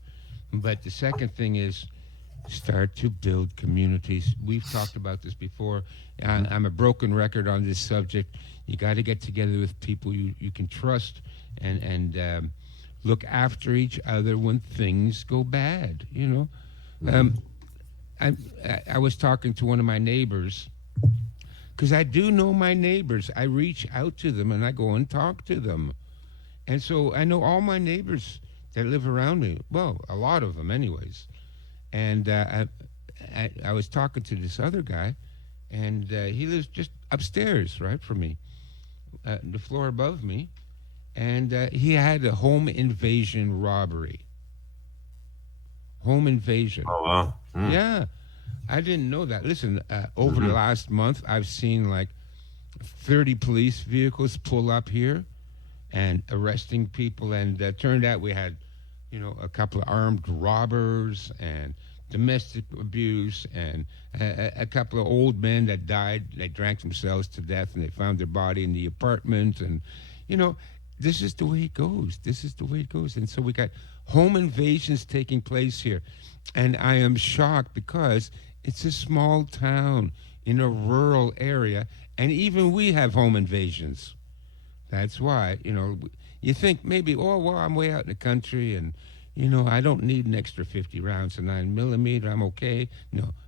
But the second thing is start to build communities. We've talked about this before. I'm a broken record on this subject. You got to get together with people you can trust and look after each other when things go bad, I was talking to one of my neighbors, because I do know my neighbors. I reach out to them and I go and talk to them. And so I know all my neighbors that live around me. Well, a lot of them anyways. And I was talking to this other guy, and he lives just upstairs, right, from me, the floor above me. And he had a home invasion robbery. Home invasion. Oh, wow. Yeah, I didn't know that. Listen, over the last month, I've seen like 30 police vehicles pull up here and arresting people. And turned out we had, a couple of armed robbers and domestic abuse and a couple of old men that died. They drank themselves to death, and they found their body in the apartment. And, this is the way it goes. This is the way it goes. And so we got home invasions taking place here. And I am shocked because it's a small town in a rural area, and even we have home invasions. That's why, you think maybe, I'm way out in the country, and, I don't need an extra 50 rounds of 9mm. I'm okay.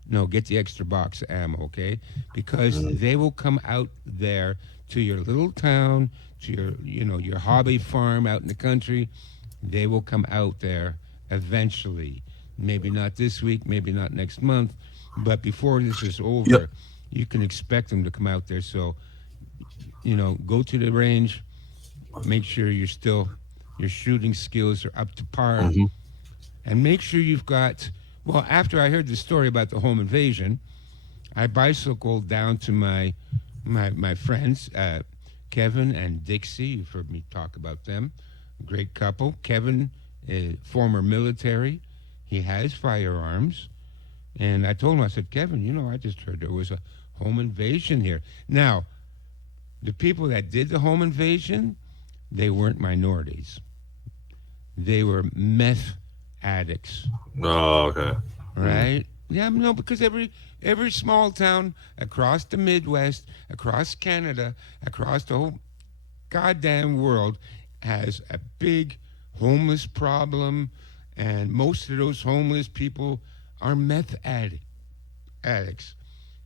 No, get the extra box of ammo, okay? Because they will come out there to your little town, to your hobby farm out in the country. They will come out there eventually. Maybe not this week, maybe not next month, but before this is over, you can expect them to come out there. So, go to the range, make sure your shooting skills are up to par, and make sure you've got. Well, after I heard the story about the home invasion, I bicycled down to my friends, Kevin and Dixie. You've heard me talk about them. Great couple. Kevin, former military. He has firearms. And I told him, I said, Kevin, I just heard there was a home invasion here. Now, the people that did the home invasion, they weren't minorities. They were meth addicts. Oh, okay. Right? Yeah, no, because every small town across the Midwest, across Canada, across the whole goddamn world has a big homeless problem, and most of those homeless people are meth addicts.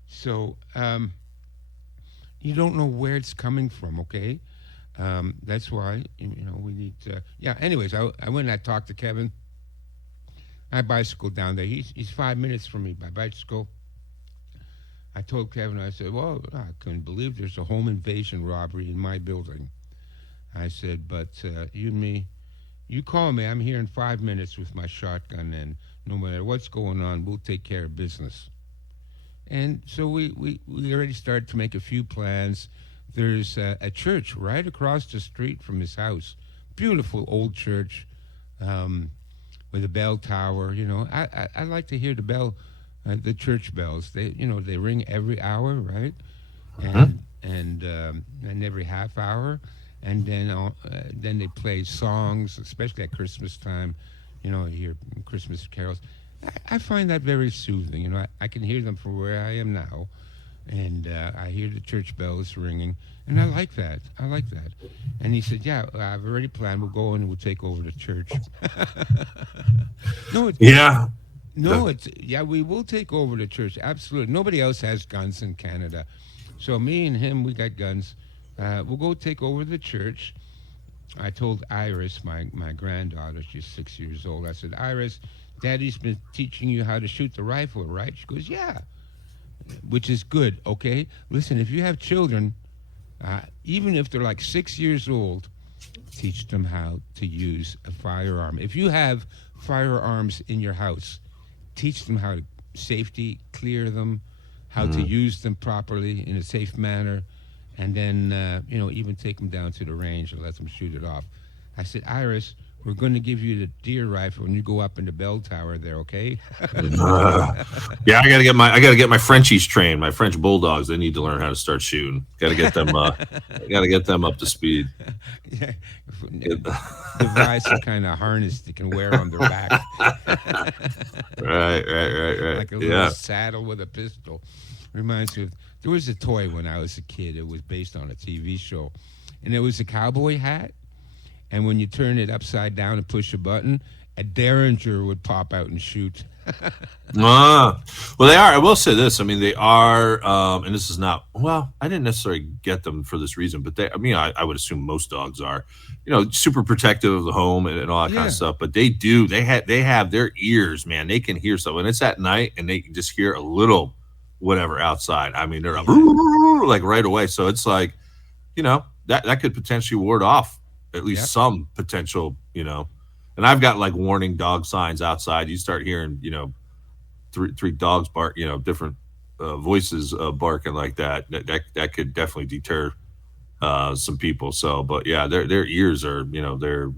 So you don't know where it's coming from, okay? That's why, we need to... Yeah, anyways, I went and I talked to Kevin. I bicycle down there. He's 5 minutes from me by bicycle. I told Kevin, I said, well, I couldn't believe there's a home invasion robbery in my building. I said, but you and me, you call me. I'm here in 5 minutes with my shotgun, and no matter what's going on, we'll take care of business. And so we already started to make a few plans. There's a church right across the street from his house. Beautiful old church with a bell tower. You know, I like to hear the church bells. They ring every hour, right? And every half hour, and then they play songs, especially at Christmas time. You know, hear Christmas carols. I find that very soothing. You know, I can hear them from where I am now, and I hear the church bells ringing, and I like that. And he said, yeah, I've already planned. We'll go in and we'll take over the church. We will take over the church. Absolutely. Nobody else has guns in Canada. So me and him, we got guns. We'll go take over the church. I told Iris, my granddaughter, she's 6 years old, I said, Iris, Daddy's been teaching you how to shoot the rifle, right? She goes, yeah, which is good, okay? Listen, if you have children, even if they're like 6 years old, teach them how to use a firearm. If you have firearms in your house, teach them how to safety, clear them, how to use them properly in a safe manner, and then, even take them down to the range and let them shoot it off. I said, Iris, we're going to give you the deer rifle when you go up in the bell tower there, okay? Yeah, I gotta get my Frenchies trained. My French bulldogs, they need to learn how to start shooting. Gotta get them up to speed. Yeah. Devise some kind of harness they can wear on their back. Right. Like a little saddle with a pistol. Reminds me of, there was a toy when I was a kid. It was based on a TV show. And it was a cowboy hat. And when you turn it upside down and push a button, a derringer would pop out and shoot. Well, they are. I will say this. I mean, they are, and this is not. Well, I didn't necessarily get them for this reason, but they. I mean, I would assume most dogs are, super protective of the home and all that kind of stuff. But they do. They have their ears, man. They can hear something. It's at night, and they can just hear a little whatever outside. I mean, they're like right away. So it's like, that could potentially ward off at least some potential, and I've got like warning dog signs outside. You start hearing, three dogs bark, different voices barking like that. That could definitely deter some people. So, but yeah, their ears are, the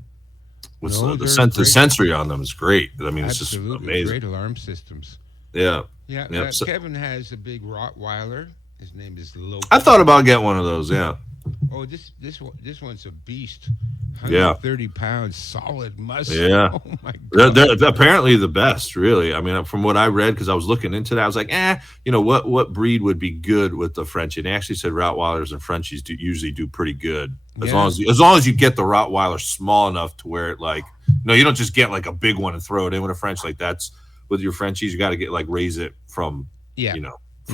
sensory on them is great. I mean, it's absolutely just amazing. Great alarm systems. Yeah. Kevin has a big Rottweiler. His name is Loki. I thought about getting one of those. Yeah. Oh, this one's a beast. 130 pounds, solid muscle. Yeah. Oh my God. They're apparently the best, really. I mean, from what I read, because I was looking into that, I was like, what breed would be good with the Frenchie? And they actually said Rottweilers and Frenchies usually do pretty good, as long as you get the Rottweiler small enough to where it you don't just get like a big one and throw it in with a French. Like that's with your Frenchies, you got to get raise it from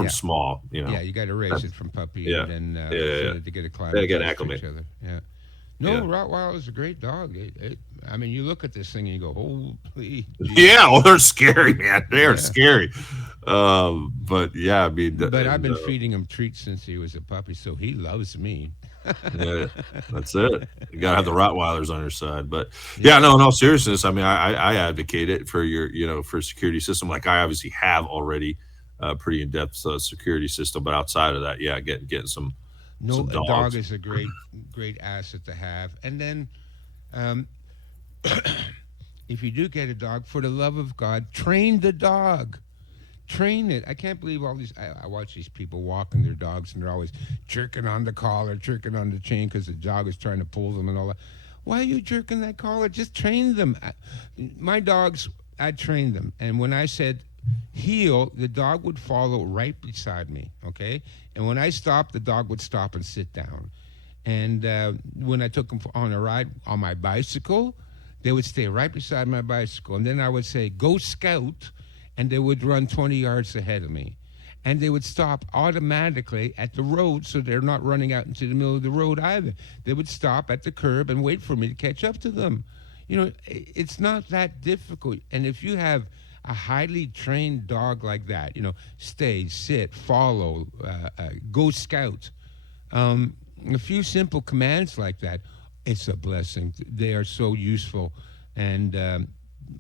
small, Yeah, you got to raise it from puppy and then to get a climate. They get acclimated. Each other. Yeah. No, Rottweiler is a great dog. I mean, you look at this thing and you go, holy. Yeah, well, they're scary, man. They're scary. But yeah, I mean. But I've been feeding him treats since he was a puppy, so he loves me. Yeah, that's it. You gotta have the Rottweilers on your side. But no, in all seriousness, I mean, I advocate it for your, for a security system. Like I obviously have already. Pretty in-depth security system, but outside of that, getting some. Some dogs. A dog is a great asset to have. And then, if you do get a dog, for the love of God, train the dog. Train it. I can't believe all these. I watch these people walking their dogs, and they're always jerking on the collar, jerking on the chain because the dog is trying to pull them and all that. Why are you jerking that collar? Just train them. My dogs, I trained them, and when I said heel, the dog would follow right beside me, okay? And when I stopped, the dog would stop and sit down. And when I took them on a ride on my bicycle, they would stay right beside my bicycle. And then I would say, go scout, and they would run 20 yards ahead of me. And they would stop automatically at the road, so they're not running out into the middle of the road either. They would stop at the curb and wait for me to catch up to them. It's not that difficult. And if you have a highly trained dog like that, stay, sit, follow, go scout, a few simple commands like that, it's a blessing. They are so useful. And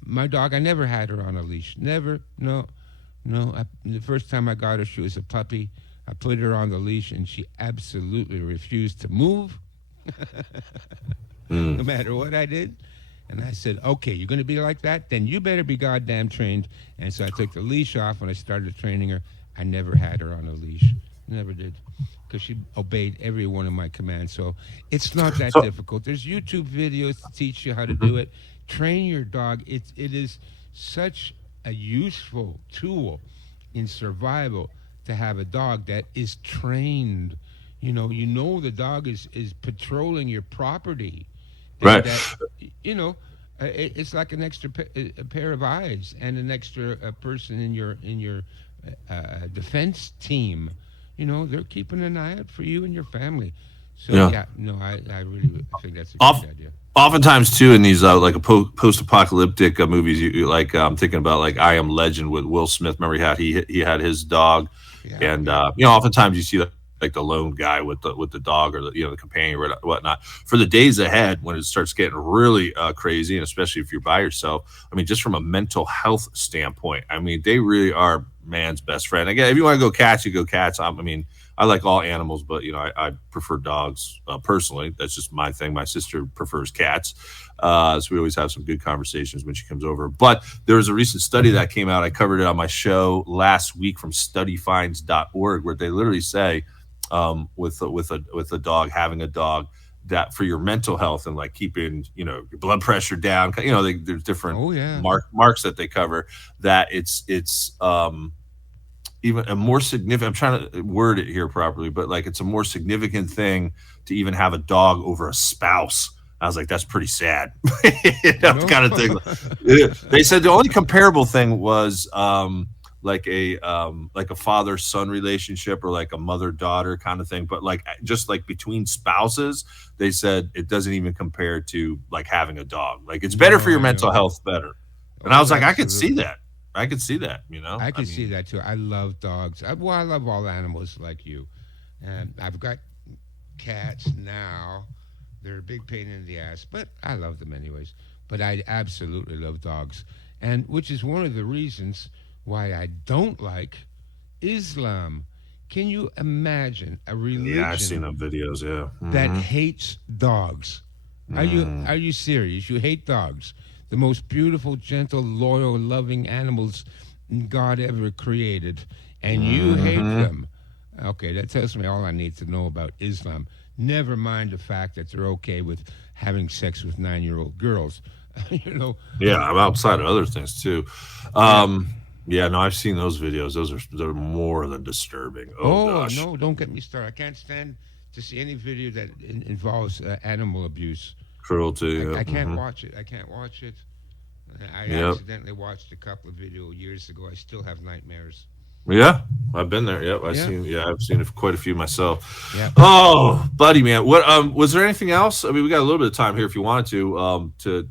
my dog, I never had her on a leash. Never. No. The first time I got her, she was a puppy. I put her on the leash, and she absolutely refused to move, no matter what I did. And I said, okay, you're going to be like that? Then you better be goddamn trained. And so I took the leash off when I started training her. I never had her on a leash. Never did. Because she obeyed every one of my commands. So it's not that difficult. There's YouTube videos to teach you how to do it. Train your dog. It is such a useful tool in survival to have a dog that is trained. The dog is patrolling your property. Right. That, it's like an extra a pair of eyes and an extra person in your defense team. They're keeping an eye out for you and your family. So I really think that's a good idea. Oftentimes too in these like a post-apocalyptic movies, you like I'm thinking about like I Am Legend with Will Smith. Remember he had his dog, and oftentimes you see like the lone guy with the dog or the companion or whatnot. For the days ahead when it starts getting really crazy, and especially if you're by yourself, I mean, just from a mental health standpoint, I mean, they really are man's best friend. Again, if you want to go cats, you go cats. I mean, I like all animals, but I prefer dogs personally. That's just my thing. My sister prefers cats, so we always have some good conversations when she comes over. But there was a recent study that came out. I covered it on my show last week from studyfinds.org, where they literally say with a dog, having a dog, that for your mental health and like keeping your blood pressure down, there's different marks that they cover, that it's even a more significant, I'm trying to word it here properly, but like it's a more significant thing to even have a dog over a spouse. I was like, that's pretty sad. Kind of thing. They said the only comparable thing was like a father-son relationship or like a mother-daughter kind of thing. But like just like between spouses, they said it doesn't even compare to like having a dog. Like it's better for your mental health, better. And I was like, I could see that. I could see that, I could see that too. I love dogs. I love all animals like you. And I've got cats now. They're a big pain in the ass, but I love them anyways. But I absolutely love dogs. And which is one of the reasons why I don't like Islam. Can you imagine a religion? Yeah, I've seen them videos, that hates dogs? Are you serious? You hate dogs? The most beautiful, gentle, loyal, loving animals God ever created, and you hate them. Okay, that tells me all I need to know about Islam. Never mind the fact that they're okay with having sex with 9-year-old girls. Yeah, I'm outside of other things too. I've seen those videos. They're more than disturbing. Oh gosh. No, don't get me started. I can't stand to see any video that involves animal abuse. Cruelty. I can't watch it. I accidentally watched a couple of videos years ago. I still have nightmares. Yeah, I've been there. Yep, I've seen quite a few myself. Yeah. Oh, buddy, man. What was there anything else? I mean, we got a little bit of time here if you wanted to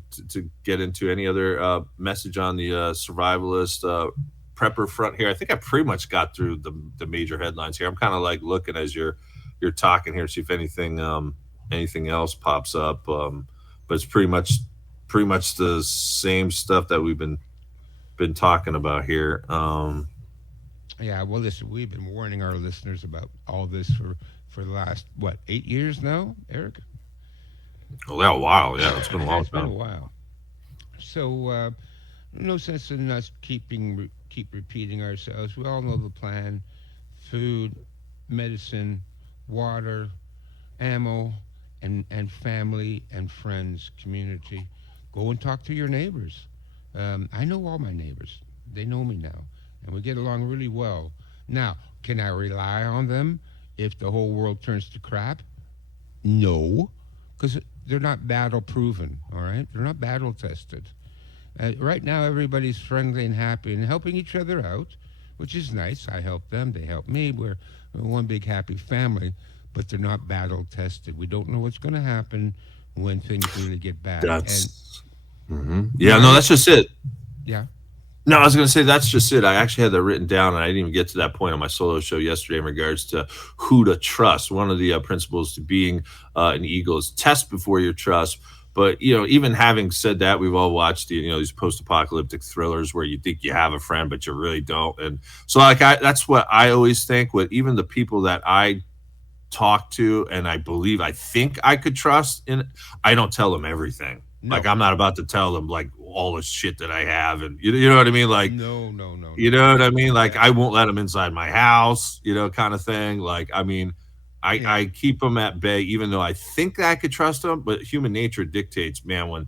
get into any other message on the survivalist prepper front here. I think I pretty much got through the major headlines here. I'm kind of like looking as you're talking here, see if anything else pops up. But it's pretty much the same stuff that we've been talking about here. Yeah, well, listen, we've been warning our listeners about all this for the last 8 years now, Eric? Oh, yeah, a while. Yeah, it's been a long time. It's been a while. So, no sense in us keep repeating ourselves. We all know the plan: food, medicine, water, ammo, and family and friends, community. Go and talk to your neighbors. I know all my neighbors. They know me now, and we get along really well. Now, can I rely on them if the whole world turns to crap? No, because they're not battle proven, all right? They're not battle tested. Right now, everybody's friendly and happy and helping each other out, which is nice. I help them, they help me. We're one big happy family, but they're not battle tested. We don't know what's going to happen when things really get bad. Mm-hmm. Yeah, no, that's just it. Yeah. No, I was going to say that's just it. I actually had that written down, and I didn't even get to that point on my solo show yesterday in regards to who to trust. One of the principles to being an eagle is test before you trust. But even having said that, we've all watched these post-apocalyptic thrillers where you think you have a friend, but you really don't. And so, that's what I always think with even the people that I talk to, and I think I could trust in. I don't tell them everything. No. Like I'm not about to tell them like all the shit that I have, and you know what I mean. Like no. You know what I mean? Like I won't let them inside my house, kind of thing. Like I mean, I keep them at bay, even though I think I could trust them. But human nature dictates, man, when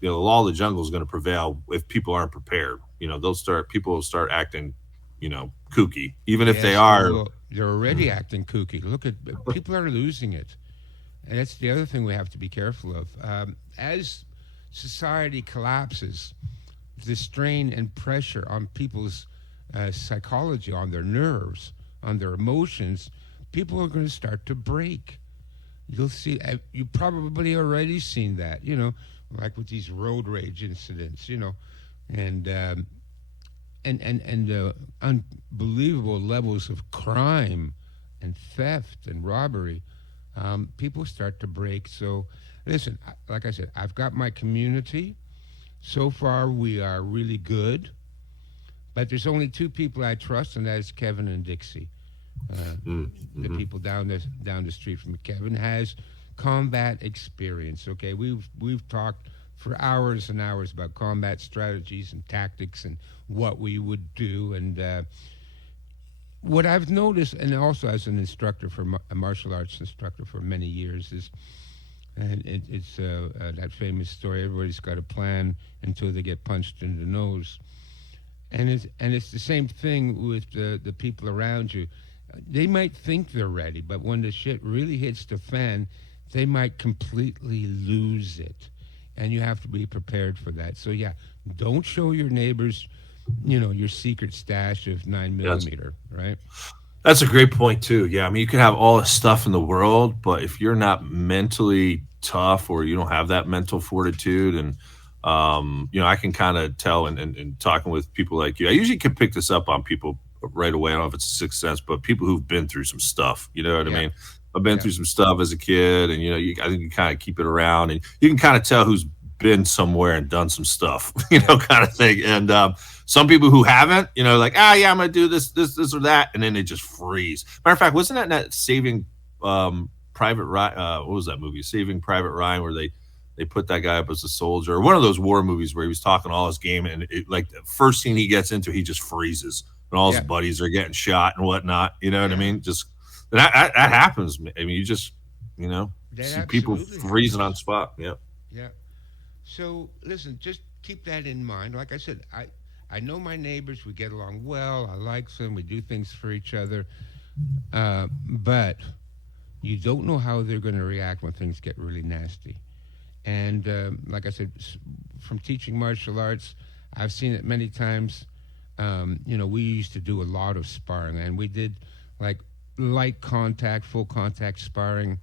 the law of the jungle is going to prevail if people aren't prepared. People will start acting, kooky, even if they are. Well, they're already acting kooky. Look at people are losing it, and that's the other thing we have to be careful of. As society collapses, the strain and pressure on people's psychology, on their nerves, on their emotions, people are going to start to break. You'll see. You probably already seen that. Like with these road rage incidents. And unbelievable levels of crime and theft and robbery. People start to break. So, listen, like I said, I've got my community. So far, we are really good. But there's only two people I trust, and that is Kevin and Dixie. The people down the street from Kevin has combat experience. Okay, we've talked for hours and hours about combat strategies and tactics and what we would do. And what I've noticed, and also as an instructor a martial arts instructor for many years, is and it's that famous story. Everybody's got a plan until they get punched in the nose, and it's the same thing with the people around you. They might think they're ready, but when the shit really hits the fan, they might completely lose it, and you have to be prepared for that. So yeah, don't show your neighbors, your secret stash of 9mm, right? That's a great point too. Yeah, I mean, you could have all the stuff in the world, but if you're not mentally tough or you don't have that mental fortitude, and I can kind of tell, and talking with people like you, I usually can pick this up on people right away. I don't know if it's a sixth sense, but people who've been through some stuff, you know what I mean? I've been through some stuff as a kid, and I think you kind of keep it around, and you can kind of tell who's been somewhere and done some stuff, kind of thing. And some people who haven't, like, yeah, I'm gonna do this or that, and then they just freeze. Matter of fact, wasn't that in that Saving Private Ryan? What was that movie, Saving Private Ryan, where they put that guy up as a soldier, or one of those war movies where he was talking all his game, and like the first scene he gets into, he just freezes, and all his buddies are getting shot and whatnot. You know what I mean? Just that happens. I mean, you just see people freezing on spot. Yeah. So listen, just keep that in mind. Like I said, I know my neighbors. We get along well. I like them. We do things for each other. But you don't know how they're going to react when things get really nasty. And like I said, from teaching martial arts, I've seen it many times. We used to do a lot of sparring, and we did like light contact, full contact sparring.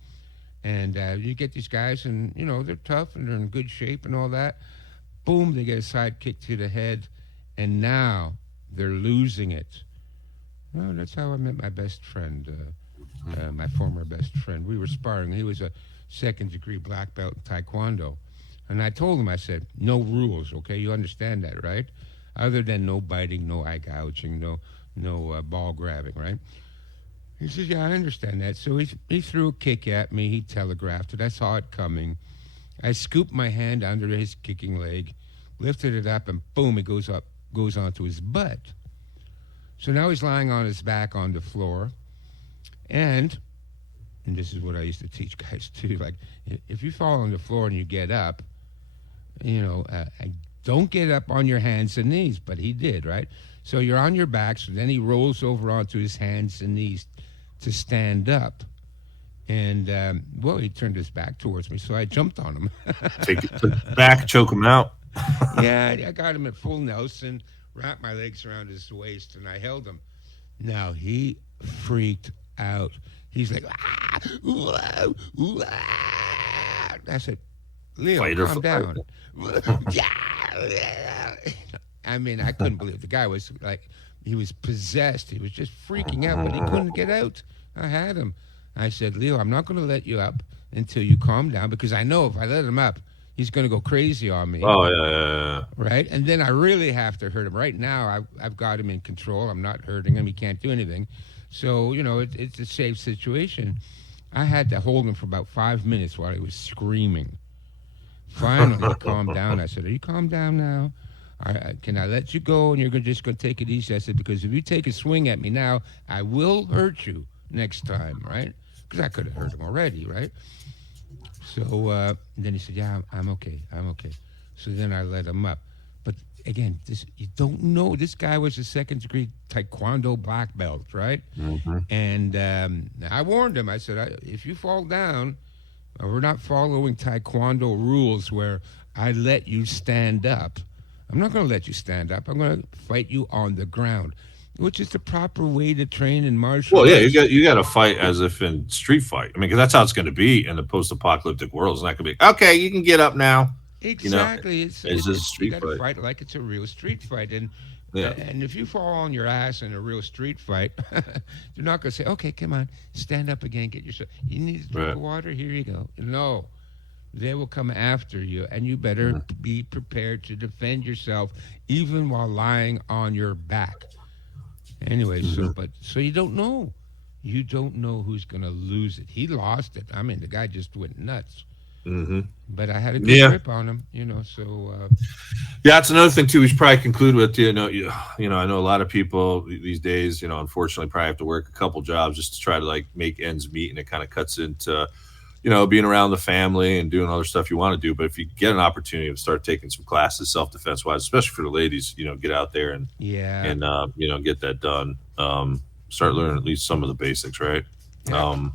And you get these guys, and, they're tough, and they're in good shape and all that. Boom, they get a side kick to the head, and now they're losing it. Well, that's how I met my best friend, my former best friend. We were sparring. He was a second-degree black belt in Taekwondo. And I told him, I said, no rules, okay? You understand that, right? Other than no biting, no eye gouging, no ball grabbing, right? He says, yeah, I understand that. So he threw a kick at me. He telegraphed it. I saw it coming. I scooped my hand under his kicking leg, lifted it up, and boom, it goes onto his butt. So now he's lying on his back on the floor. And this is what I used to teach guys too. Like, if you fall on the floor and you get up, don't get up on your hands and knees. But he did, right? So you're on your back. So then he rolls over onto his hands and knees to stand up. And, he turned his back towards me, so I jumped on him. Take it back, choke him out. Yeah, I got him at full Nelson, wrapped my legs around his waist, and I held him. Now, he freaked out. He's like, I said, Leo, calm down. I mean, I couldn't believe it. The guy was like, he was possessed. He was just freaking out, but he couldn't get out. I had him. I said, Leo, I'm not going to let you up until you calm down, because I know if I let him up, he's going to go crazy on me. Oh, yeah. Right? And then I really have to hurt him. Right now, I've got him in control. I'm not hurting him. He can't do anything. So, it's a safe situation. I had to hold him for about 5 minutes while he was screaming. Finally, he calmed down. I said, are you calmed down now? Can I let you go, and you're just going to take it easy? I said, because if you take a swing at me now, I will hurt you next time, right? Because I could have hurt him already, right? So then he said, yeah, I'm okay. So then I let him up. But again, you don't know. This guy was a second-degree Taekwondo black belt, right? Mm-hmm. And I warned him. I said, if you fall down, we're not following Taekwondo rules where I let you stand up. I'm not going to let you stand up. I'm going to fight you on the ground, which is the proper way to train in martial arts. Well, yeah, you got to fight as if in street fight. I mean, because that's how it's going to be in the post-apocalyptic world. It's not going to be, okay, you can get up now. Exactly. It's just a street fight. You got to fight like it's a real street fight. And and if you fall on your ass in a real street fight, you're not going to say, okay, come on, stand up again, get yourself. You need a drink of water? Here you go. No. They will come after you, and you better be prepared to defend yourself even while lying on your back. Anyway, so you don't know. You don't know who's going to lose it. He lost it. I mean, the guy just went nuts. Mm-hmm. But I had a good grip on him, so... that's another thing, too, we should probably conclude with. I know a lot of people these days, unfortunately, probably have to work a couple jobs just to try to, make ends meet, and it kind of cuts into... being around the family and doing other stuff you want to do. But if you get an opportunity to start taking some classes, self-defense wise, especially for the ladies, get out there and get that done. Start learning at least some of the basics, right? Yeah.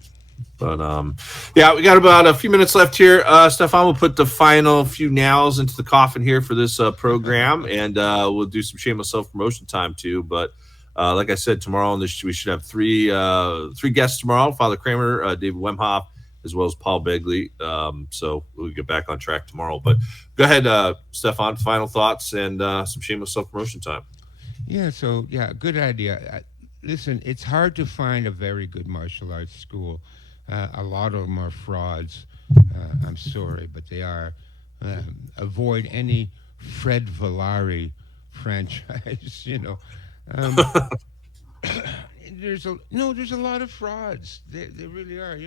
We got about a few minutes left here. Stefan will put the final few nails into the coffin here for this program, and we'll do some shameless self-promotion time too. But like I said, tomorrow on this, we should have three guests tomorrow: Father Kramer, David Wemhoff, as well as Paul Begley. So we'll get back on track tomorrow. But go ahead, Stefan, final thoughts and some shameless self-promotion time. Good idea. Listen, it's hard to find a very good martial arts school. A lot of them are frauds. I'm sorry, but they are. Avoid any Fred Villari franchise, there's a lot of frauds. There really are,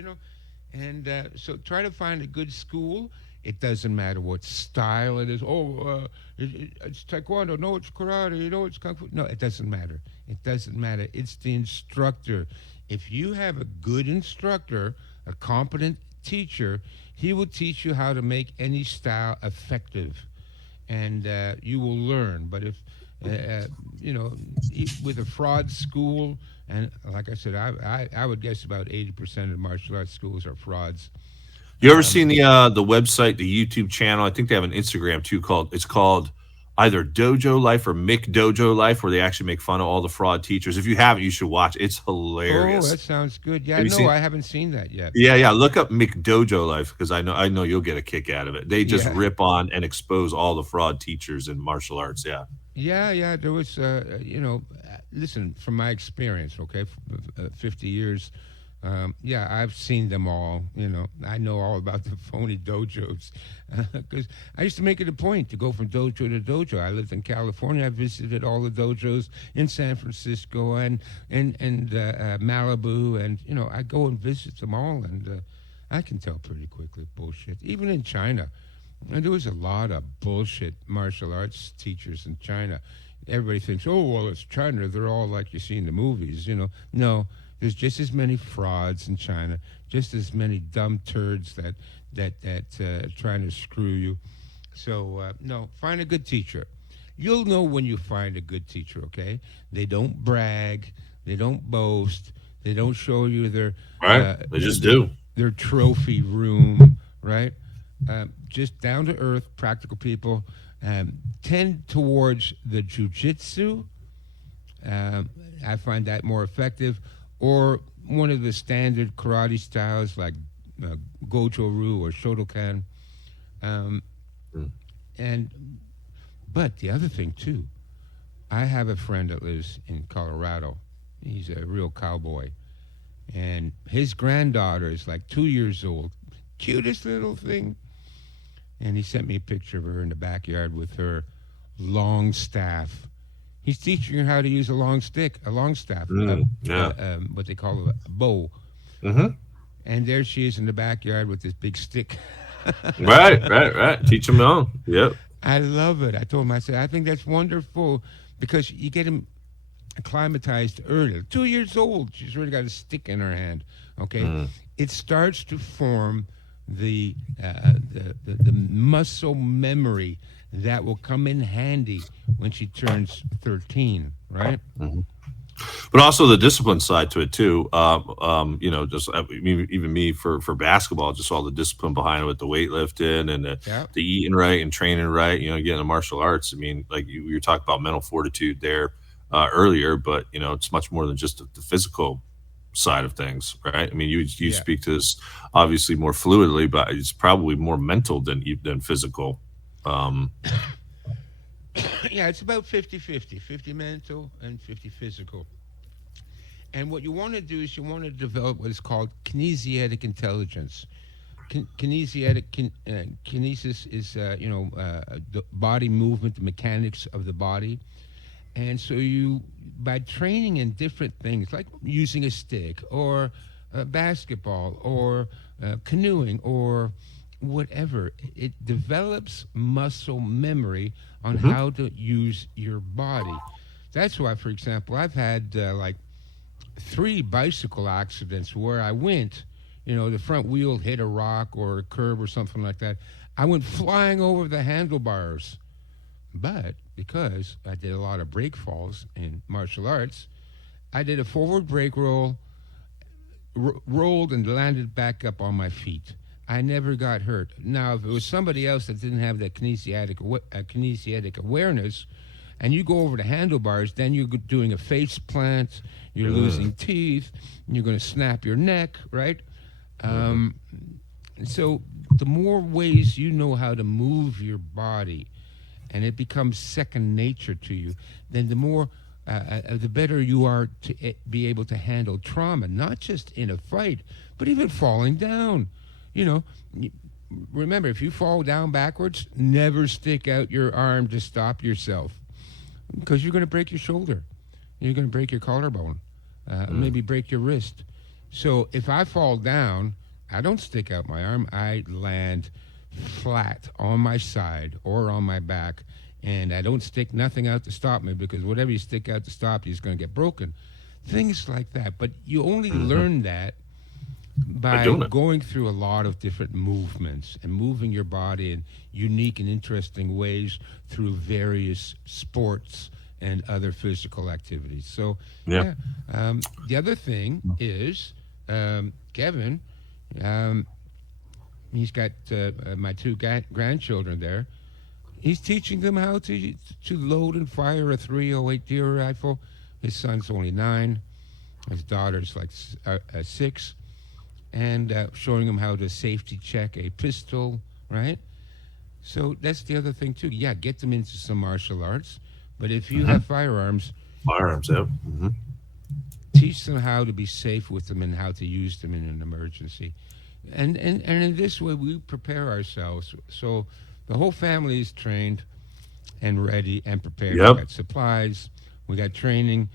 And so try to find a good school. It doesn't matter what style it is. It's Taekwondo. No, it's karate. It's Kung Fu. No, it doesn't matter. It doesn't matter. It's the instructor. If you have a good instructor, a competent teacher, he will teach you how to make any style effective. And you will learn. But if, with a fraud school, and like I said, I would guess about 80% of martial arts schools are frauds. You ever seen the website, the YouTube channel? I think they have an Instagram too. It's called either Dojo Life or Mick Dojo Life, where they actually make fun of all the fraud teachers. If you haven't, you should watch. It's hilarious. Oh, that sounds good. Yeah, I haven't seen that yet. Yeah. Look up Mick Dojo Life, because I know you'll get a kick out of it. They just rip on and expose all the fraud teachers in martial arts. Yeah. Yeah. There was, listen, from my experience, 50 years. I've seen them all. I know all about the phony dojos, because I used to make it a point to go from dojo to dojo. I lived in California. I visited all the dojos in San Francisco and Malibu, and I go and visit them all, and I can tell pretty quickly bullshit. Even in China, and there was a lot of bullshit martial arts teachers in China. Everybody thinks, it's China. They're all like you see in the movies. No. There's just as many frauds in China, just as many dumb turds that trying to screw you. So no, find a good teacher. You'll know when you find a good teacher. Okay, they don't brag, they don't boast, they don't show you their they just do their trophy room, right? Just down to earth, practical people. Tend towards the jujitsu. I find that more effective. Or one of the standard karate styles like Gojo-Ryu or Shotokan. But the other thing too, I have a friend that lives in Colorado. He's a real cowboy, and his granddaughter is like 2 years old, cutest little thing. And he sent me a picture of her in the backyard with her long staff. He's teaching her how to use a long staff, what they call a bow. Mm-hmm. And there she is in the backyard with this big stick. Right. Teach them all. Yep. I love it. I told him, I said, I think that's wonderful because you get him acclimatized early. 2 years old, she's already got a stick in her hand. Okay, it starts to form the muscle memory that will come in handy when she turns 13. Right. Mm-hmm. But also the discipline side to it too. Just even me for basketball, just all the discipline behind it with the weightlifting and the eating right and training right. Again, the martial arts. I mean, like you were talking about mental fortitude there earlier, but it's much more than just the physical side of things, right? I mean, you speak to this obviously more fluidly, but it's probably more mental than physical. Yeah, it's about 50-50, 50 mental and 50 physical. And what you want to do is you want to develop what is called kinesiatic intelligence. Kinesis is, the body movement, the mechanics of the body. And so by training in different things, like using a stick or basketball or canoeing or whatever, it develops muscle memory on how to use your body. That's why, for example, I've had 3 bicycle accidents where I went, the front wheel hit a rock or a curb or something like that. I went flying over the handlebars. But because I did a lot of break falls in martial arts, I did a forward break roll, rolled and landed back up on my feet. I never got hurt. Now, if it was somebody else that didn't have that kinesiatic awareness, and you go over the handlebars, then you're doing a face plant, you're losing teeth, and you're going to snap your neck, right? So the more ways you know how to move your body, and it becomes second nature to you, then the more, the better you are to be able to handle trauma, not just in a fight, but even falling down. Remember, if you fall down backwards, never stick out your arm to stop yourself, because you're going to break your shoulder. You're going to break your collarbone, maybe break your wrist. So if I fall down, I don't stick out my arm. I land flat on my side or on my back, and I don't stick nothing out to stop me, because whatever you stick out to stop you is going to get broken. Things like that. But you only learn that by going through a lot of different movements and moving your body in unique and interesting ways through various sports and other physical activities. So, the other thing is, Kevin, he's got my 2 grandchildren there. He's teaching them how to load and fire a .308 deer rifle. His son's only 9. His daughter's 6. And showing them how to safety check a pistol, right? So that's the other thing, too. Yeah, get them into some martial arts. But if you have firearms, teach them how to be safe with them and how to use them in an emergency. And in this way, we prepare ourselves. So the whole family is trained and ready and prepared. We got supplies. We got training.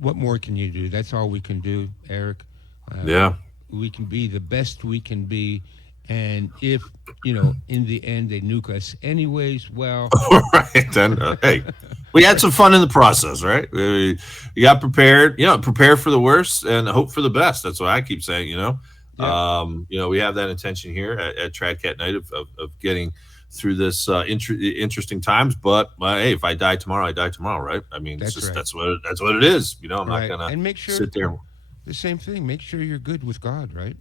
What more can you do? That's all we can do, Eric. We can be the best we can be, and if in the end they nuke us anyways, well, right then. Hey, we had some fun in the process, right? You got prepared. Prepare for the worst and hope for the best. That's what I keep saying. We have that intention here at Trad Cat Night of getting through this interesting times. But hey, if I die tomorrow, I die tomorrow, right? I mean, that's what it is. I'm not gonna sit there. The same thing. Make sure you're good with God, right?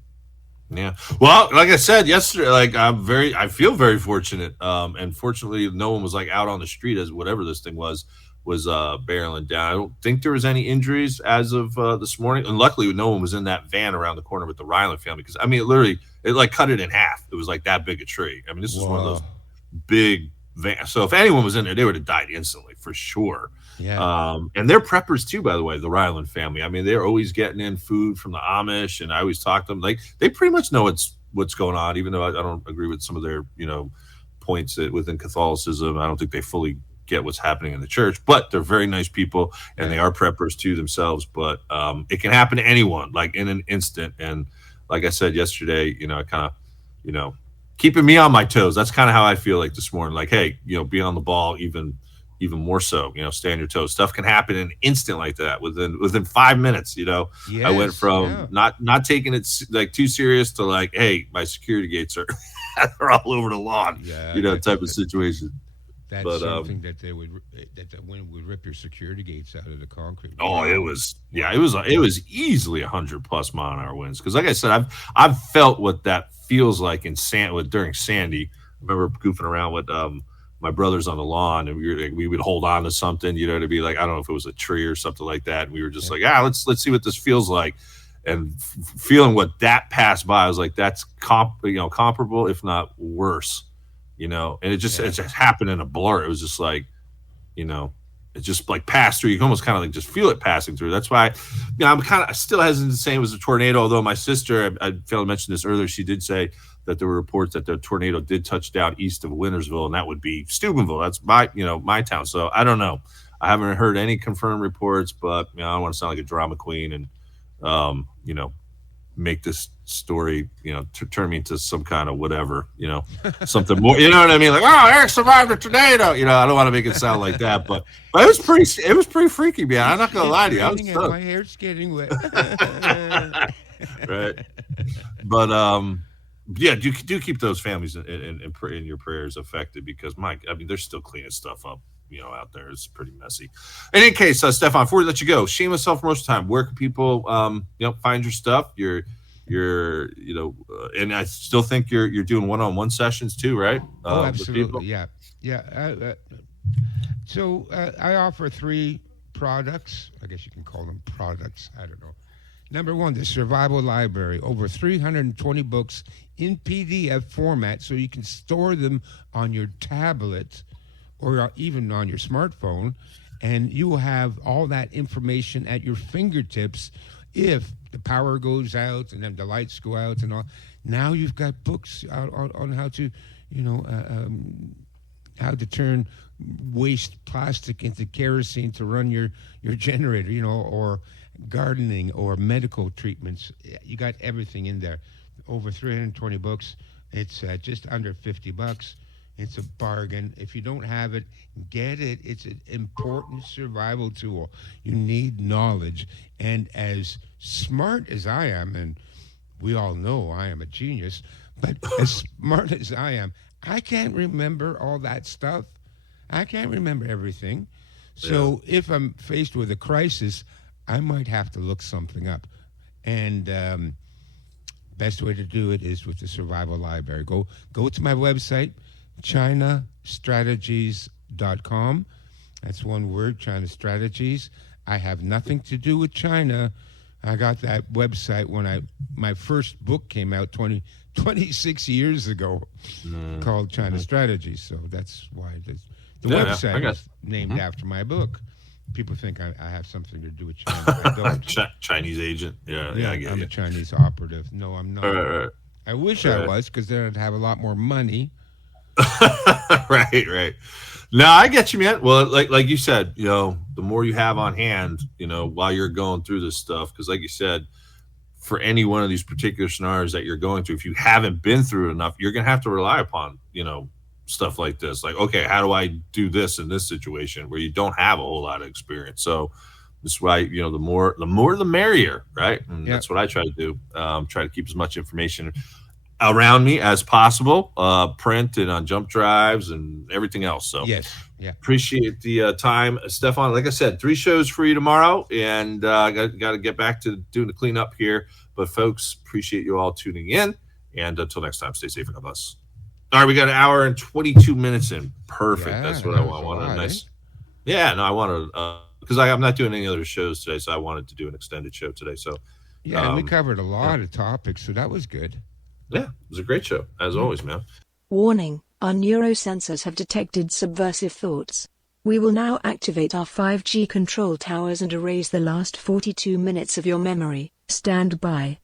Yeah. Well, like I said yesterday, I feel very fortunate. And fortunately, no one was out on the street as whatever this thing was. was barreling down. I don't think there was any injuries as of this morning, and luckily no one was in that van around the corner with the Ryland family, because I mean it like cut it in half. It was like that big a tree. I mean, this is one of those big vans. So if anyone was in there, they would have died instantly for sure. Yeah. And they're preppers too, by the way, the Ryland family. I mean, they're always getting in food from the Amish, and I always talk to them like they pretty much know what's going on, even though I don't agree with some of their points that within Catholicism. I don't think they fully get what's happening in the church, but they're very nice people, and they are preppers too themselves. But it can happen to anyone, like in an instant. And like I said yesterday, I kind of, keeping me on my toes. That's kind of how I feel like this morning. Like, hey, be on the ball even more so. Stay on your toes. Stuff can happen in an instant like that within 5 minutes. Yes, I went from not taking it like too serious to like, hey, my security gates are they're all over the lawn. Type of situation. That's something that the wind would rip your security gates out of the concrete. Oh, it was easily 100+ mile an hour winds. Because like I said, I've felt what that feels like during Sandy. I remember goofing around with my brothers on the lawn, and we would hold on to something, to be like, I don't know if it was a tree or something like that. And we were just like, let's see what this feels like. And feeling what that passed by, I was like, that's comparable, if not worse. And it just happened in a blur. It was just like, it just like passed through. You can almost kind of like just feel it passing through. That's why, I'm kind of still hesitant to say it was a tornado. Although my sister, I failed to mention this earlier, she did say that there were reports that the tornado did touch down east of Wintersville, and that would be Steubenville. That's my town. So I don't know. I haven't heard any confirmed reports, but I don't want to sound like a drama queen and make this story, turn me into some kind of whatever, something more, you know what I mean? Like, oh, Eric survived a tornado. I don't want to make it sound like that, but it was pretty freaky, man. I'm not going to lie to you. My hair's getting wet. Right. But, do keep those families in your prayers affected, because they're still cleaning stuff up, out there. It's pretty messy. In any case, Stefan, before we let you go, shameless self-promotion time. Where can people, find your stuff? And I still think you're doing one-on-one sessions too, right? Absolutely. Yeah. So I offer 3 products. I guess you can call them products. I don't know. Number 1, the Survival Library, over 320 books in PDF format, so you can store them on your tablet or even on your smartphone, and you will have all that information at your fingertips if the power goes out and then the lights go out and all. Now you've got books on how to, how to turn waste plastic into kerosene to run your generator, or gardening or medical treatments. You got everything in there. Over 320 books. It's just under $50. It's a bargain. If you don't have it, get it. It's an important survival tool. You need knowledge. And as smart as I am, and we all know I am a genius, but as smart as I am, I can't remember all that stuff. I can't remember everything. So if I'm faced with a crisis, I might have to look something up. And best way to do it is with the Survival Library. Go to my website, ChinaStrategies.com. That's one word, China Strategies. I have nothing to do with China. I got that website when my first book came out 26 years ago, called China Strategies. So that's why the website is named after my book. People think I have something to do with China. I don't. Chinese agent. Yeah, I get I'm you. a Chinese operative. No, I'm not. Right. I wish I was, because then I'd have a lot more money. Right. No, I get you, man. Well, like you said, the more you have on hand, while you're going through this stuff, because like you said, for any one of these particular scenarios that you're going through, if you haven't been through it enough, you're going to have to rely upon, stuff like this. Like, okay, how do I do this in this situation where you don't have a whole lot of experience? So this is why, the more the merrier, right? And that's what I try to do. Try to keep as much information around me as possible, print and on jump drives and everything else. So appreciate the time, Stefan. Like I said, 3 shows for you tomorrow, and got to get back to doing the cleanup here. But folks, appreciate you all tuning in, and until next time, stay safe and God bless. All right, we got an hour and 22 minutes in. Perfect. That's what I want. A nice Yeah, no, I wanted because I'm not doing any other shows today, so I wanted to do an extended show today. So yeah, and we covered a lot of topics, so that was good. Yeah, it was a great show as always, man. Warning: our neurosensors have detected subversive thoughts. We will now activate our 5G control towers and erase the last 42 minutes of your memory. Stand by.